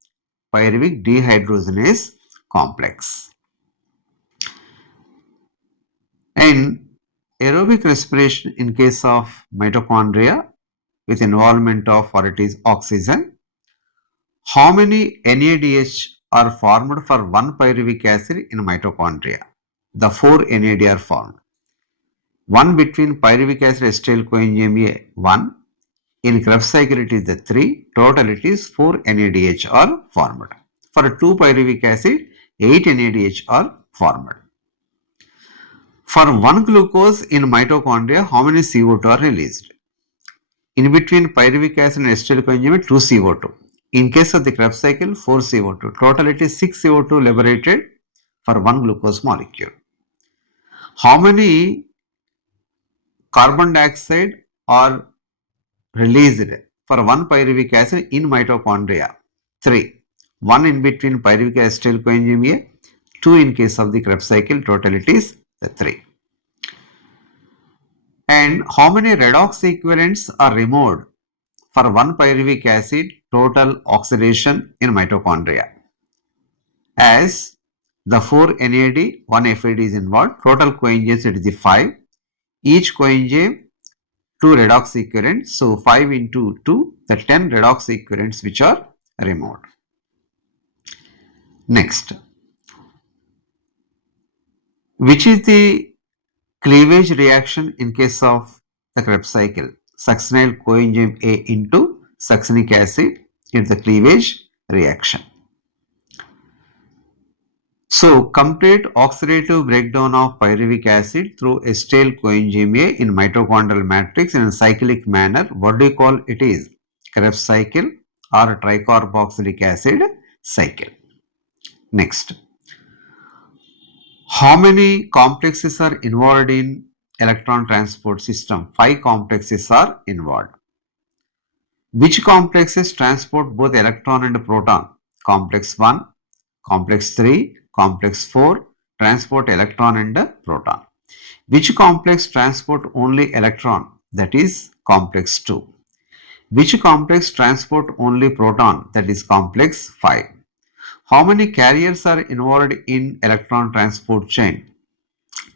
Pyruvic dehydrogenase complex. And aerobic respiration in case of mitochondria with involvement of what it is oxygen. How many NADH are formed for 1 pyruvic acid in mitochondria? The 4 NAD are formed. 1 between pyruvic acid acetyl coenzyme A 1. In Krebs cycle it is the 3. Total it is 4 NADH are formed. For 2 pyruvic acid 8 NADH are formed. For 1 glucose in mitochondria, how many CO2 are released? In between pyruvic acid and acetyl coenzyme 2 CO2. In case of the Krebs cycle 4 CO2. Total it is 6 CO2 liberated for 1 glucose molecule. How many carbon dioxide are released for 1 pyruvic acid in mitochondria? 3. 1 in between pyruvic acetyl coenzyme A, 2 in case of the Krebs cycle, total it is the 3. And how many redox equivalents are removed for 1 pyruvic acid total oxidation in mitochondria? As the 4 NAD, 1 FAD is involved, total coenzymes it is the 5. Each coenzyme 2 redox equivalents, so 5 into 2, the 10 redox equivalents which are removed. Next, which is the cleavage reaction in case of the Krebs cycle? Succinyl coenzyme A into succinic acid is the cleavage reaction. So, complete oxidative breakdown of pyruvic acid through acetyl coenzyme A in mitochondrial matrix in a cyclic manner. What do you call it is? Krebs cycle or tricarboxylic acid cycle. Next, how many complexes are involved in electron transport system? 5 complexes are involved. Which complexes transport both electron and proton? Complex 1, complex 3, complex 4 transport electron and proton. Which complex transport only electron? That is complex 2. Which complex transport only proton? That is complex 5. How many carriers are involved in electron transport chain?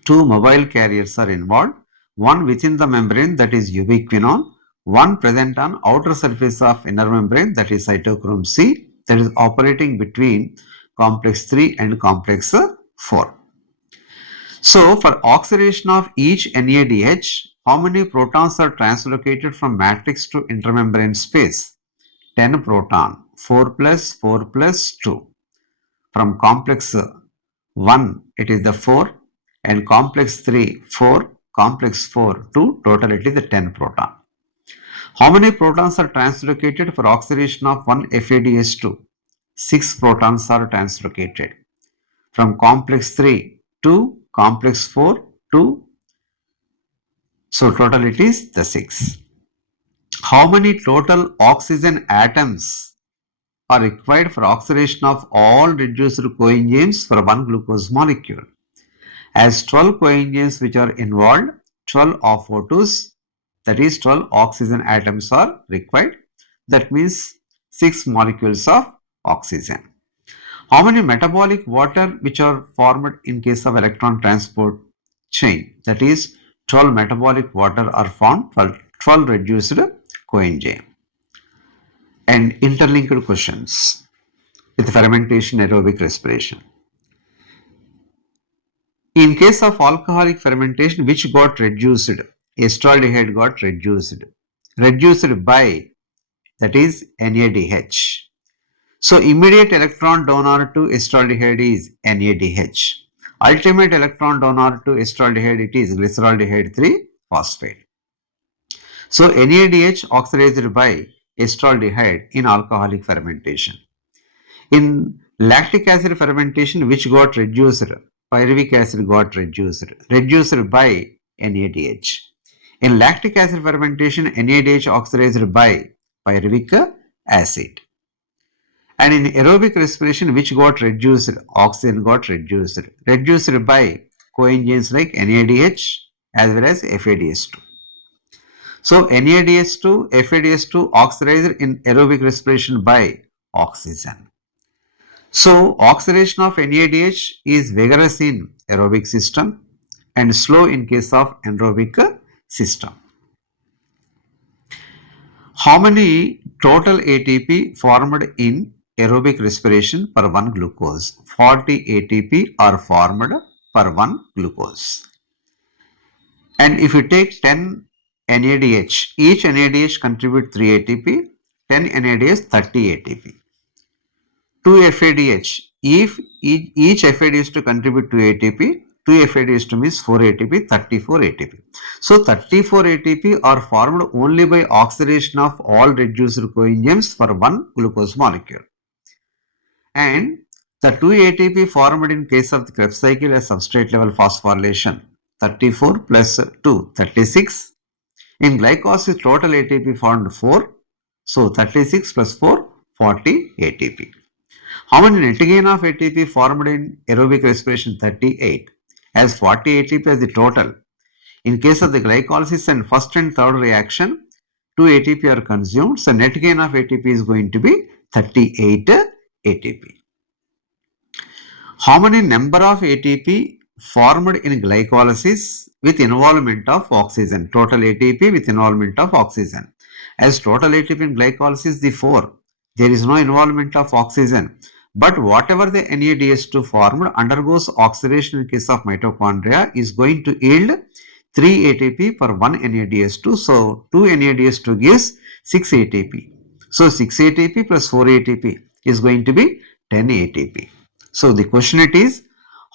2 mobile carriers are involved, one within the membrane, that is ubiquinone, one present on outer surface of inner membrane, that is cytochrome C, that is operating between complex 3 and complex 4. So for oxidation of each NADH, how many protons are translocated from matrix to intermembrane space? 10 proton, 4 plus 4 plus 2. From complex 1 it is the 4 and complex 3 4, complex 4 2, total it is the 10 proton. How many protons are translocated for oxidation of 1 FADH2? 6 protons are translocated from complex 3 to complex 4 to, so total it is the 6. How many total oxygen atoms are required for oxidation of all reduced coenzymes for 1 glucose molecule? As 12 coenzymes which are involved, 12 of O2s, that is 12 oxygen atoms are required. That means 6 molecules of oxygen. How many metabolic water which are formed in case of electron transport chain? That is 12 metabolic water are formed, 12 reduced coenzyme. And interlinked questions with fermentation, aerobic respiration. In case of alcoholic fermentation, which got reduced? Acetaldehyde got reduced. Reduced by, that is NADH. So immediate electron donor to acetaldehyde is NADH. Ultimate electron donor to acetaldehyde, it is glyceraldehyde 3 phosphate. So NADH oxidized by acetaldehyde in alcoholic fermentation. In lactic acid fermentation, which got reduced? Pyruvic acid got reduced by NADH. In lactic acid fermentation, NADH oxidized by pyruvic acid. And in aerobic respiration, which got reduced? Oxygen got reduced by coenzymes like NADH as well as FADH2. So NADH2, FADH2 oxidized in aerobic respiration by oxygen. So oxidation of NADH is vigorous in aerobic system and slow in case of anaerobic system. How many total ATP formed in aerobic respiration per 1 glucose? 40 ATP are formed per 1 glucose. And if you take 10 NADH, each NADH contribute 3 ATP, 10 NADH 30 ATP. 2 FADH, if each FADH to contribute 2 ATP, 2 FADH to means 4 ATP, 34 ATP. So 34 ATP are formed only by oxidation of all reduced coenzymes for 1 glucose molecule. And the 2 ATP formed in case of the Krebs cycle as substrate level phosphorylation, 34 plus 2, 36. In glycolysis, total ATP formed 4. So 36 plus 4, 40 ATP. How many net gain of ATP formed in aerobic respiration? 38, as 40 ATP as the total. In case of the glycolysis and first and third reaction, 2 ATP are consumed, so net gain of ATP is going to be 38 ATP. How many number of ATP formed in glycolysis with involvement of oxygen? Total ATP with involvement of oxygen. As total ATP in glycolysis, the 4. There is no involvement of oxygen. But whatever the NADH2 formed undergoes oxidation in case of mitochondria is going to yield 3 ATP per 1 NADH2. So 2 NADH2 gives 6 ATP. So 6 ATP plus 4 ATP is going to be 10 ATP. So the question it is,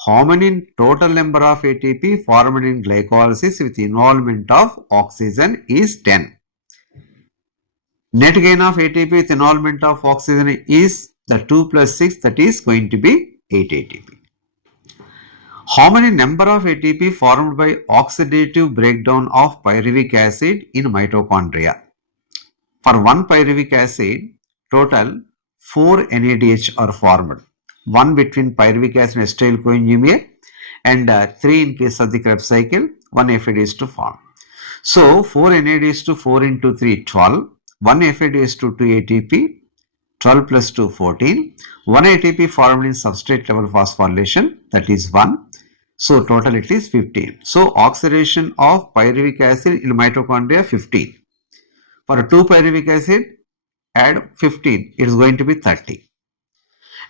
how many total number of ATP formed in glycolysis with involvement of oxygen is 10. Net gain of ATP with involvement of oxygen is the 2 plus 6, that is going to be 8 ATP. How many number of ATP formed by oxidative breakdown of pyruvic acid in mitochondria? For 1 pyruvic acid, total 4 NADH are formed. 1 between pyruvic acid and acetyl coenzyme A, and 3 in case of the Krebs cycle, 1 FADH to form. So 4 NADH to 4 into 3, 12. 1 FADH to 2 ATP, 12 plus 2, 14. 1 ATP formed in substrate level phosphorylation, that is 1. So total it is 15. So oxidation of pyruvic acid in mitochondria 15. For 2 pyruvic acid, add 15, it is going to be 30.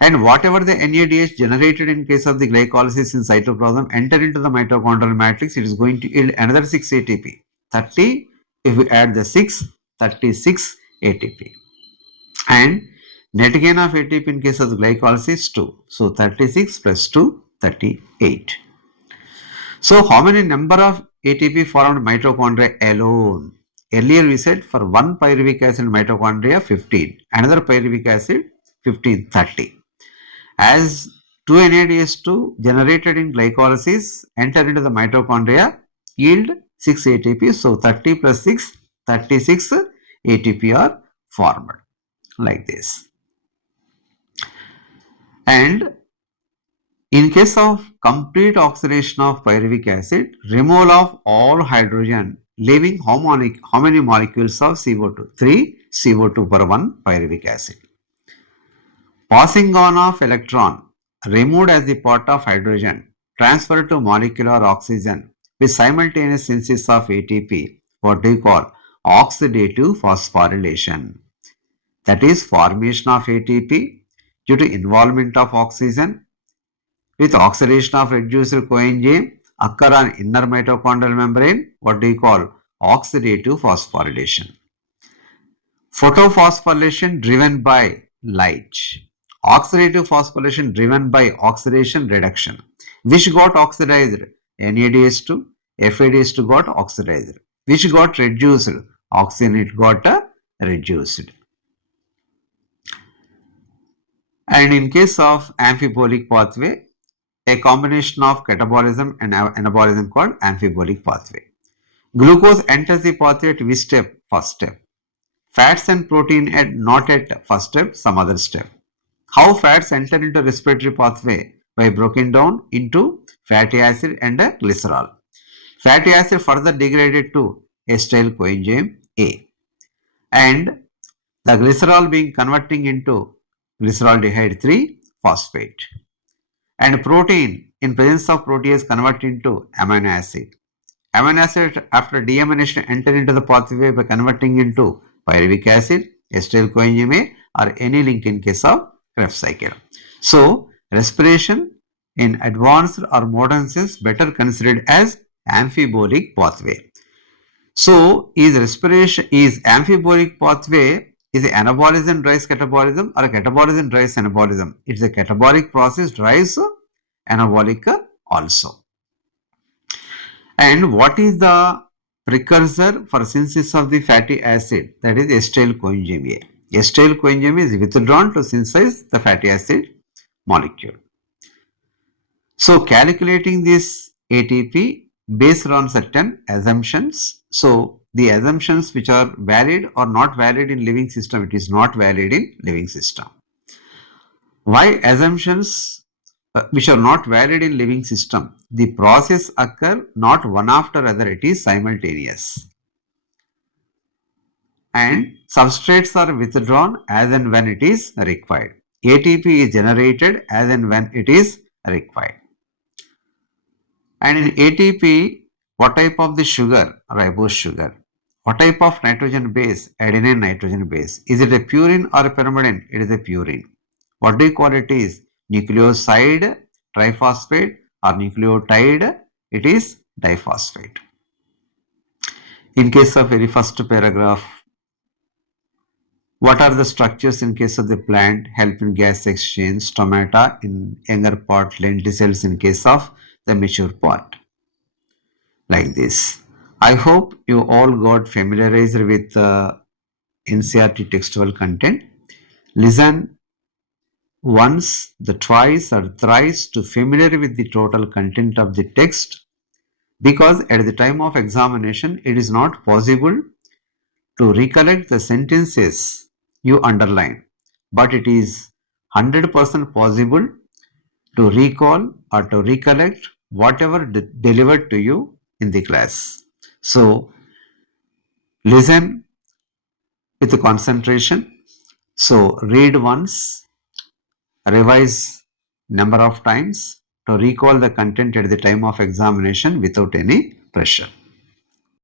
And whatever the NADH generated in case of the glycolysis in cytoplasm enter into the mitochondrial matrix, it is going to yield another 6 ATP. 30, if we add the 6, 36 ATP. And net gain of ATP in case of the glycolysis 2. So 36 plus 2, 38. So how many number of ATP formed mitochondria alone? Earlier we said for 1 pyruvic acid mitochondria 15, another pyruvic acid 15, 30. As 2 NADH2 generated in glycolysis enter into the mitochondria, yield 6 ATP. So 30 plus 6, 36 ATP are formed like this. And In case of complete oxidation of pyruvic acid, removal of all hydrogen, leaving how many molecules of CO2? 3 CO2 per 1 pyruvic acid. Passing on of electron, removed as the part of hydrogen, transferred to molecular oxygen with simultaneous synthesis of ATP, what do you call oxidative phosphorylation. That is formation of ATP due to involvement of oxygen with oxidation of reduced coenzyme occur on inner mitochondrial membrane, what do you call oxidative phosphorylation. Photophosphorylation driven by light. Oxidative phosphorylation driven by oxidation reduction. Which got oxidized? NADH2, FADH2 got oxidized. Which got reduced? Oxygen it got reduced. And in case of amphibolic pathway, a combination of catabolism and anabolism called amphibolic pathway. Glucose enters the pathway at which step? First step. Fats and protein at not at first step, some other step. How fats enter into respiratory pathway? By broken down into fatty acid and glycerol. Fatty acid further degraded to acetyl coenzyme A, and the glycerol being converting into glyceraldehyde 3 phosphate, and protein in presence of protease convert into amino acid. Amino acid after deamination enter into the pathway by converting into pyruvic acid, acetyl coenzyme A, or any link in case of Krebs cycle. So respiration in advanced or modern cells better considered as amphibolic pathway. So is amphibolic pathway is anabolism drives catabolism or catabolism drives anabolism? It's a catabolic process drives anabolic also. And what is the precursor for synthesis of the fatty acid? That is acetyl coenzyme A. Acetyl coenzyme is withdrawn to synthesize the fatty acid molecule. So calculating this ATP based on certain assumptions. So the assumptions which are valid or not valid in living system, it is not valid in living system. Why assumptions which are not valid in living system? The process occur not one after other, it is simultaneous. And substrates are withdrawn as and when it is required. ATP is generated as and when it is required. And in ATP, what type of the sugar? Ribose sugar. What type of nitrogen base? Adenine nitrogen base. Is it a purine or a pyrimidine? It is a purine. What do you call it is? Nucleoside, triphosphate or nucleotide? It is diphosphate. In case of very first paragraph, what are the structures in case of the plant? Help in gas exchange, stomata in younger part, lenticels in case of the mature part. Like this. I hope you all got familiarized with the NCERT textual content. Listen once, the twice or thrice to familiar with the total content of the text, because at the time of examination it is not possible to recollect the sentences you underline, but it is 100% possible to recall or to recollect whatever delivered to you in the class. So listen with concentration. So read once, revise number of times to recall the content at the time of examination without any pressure.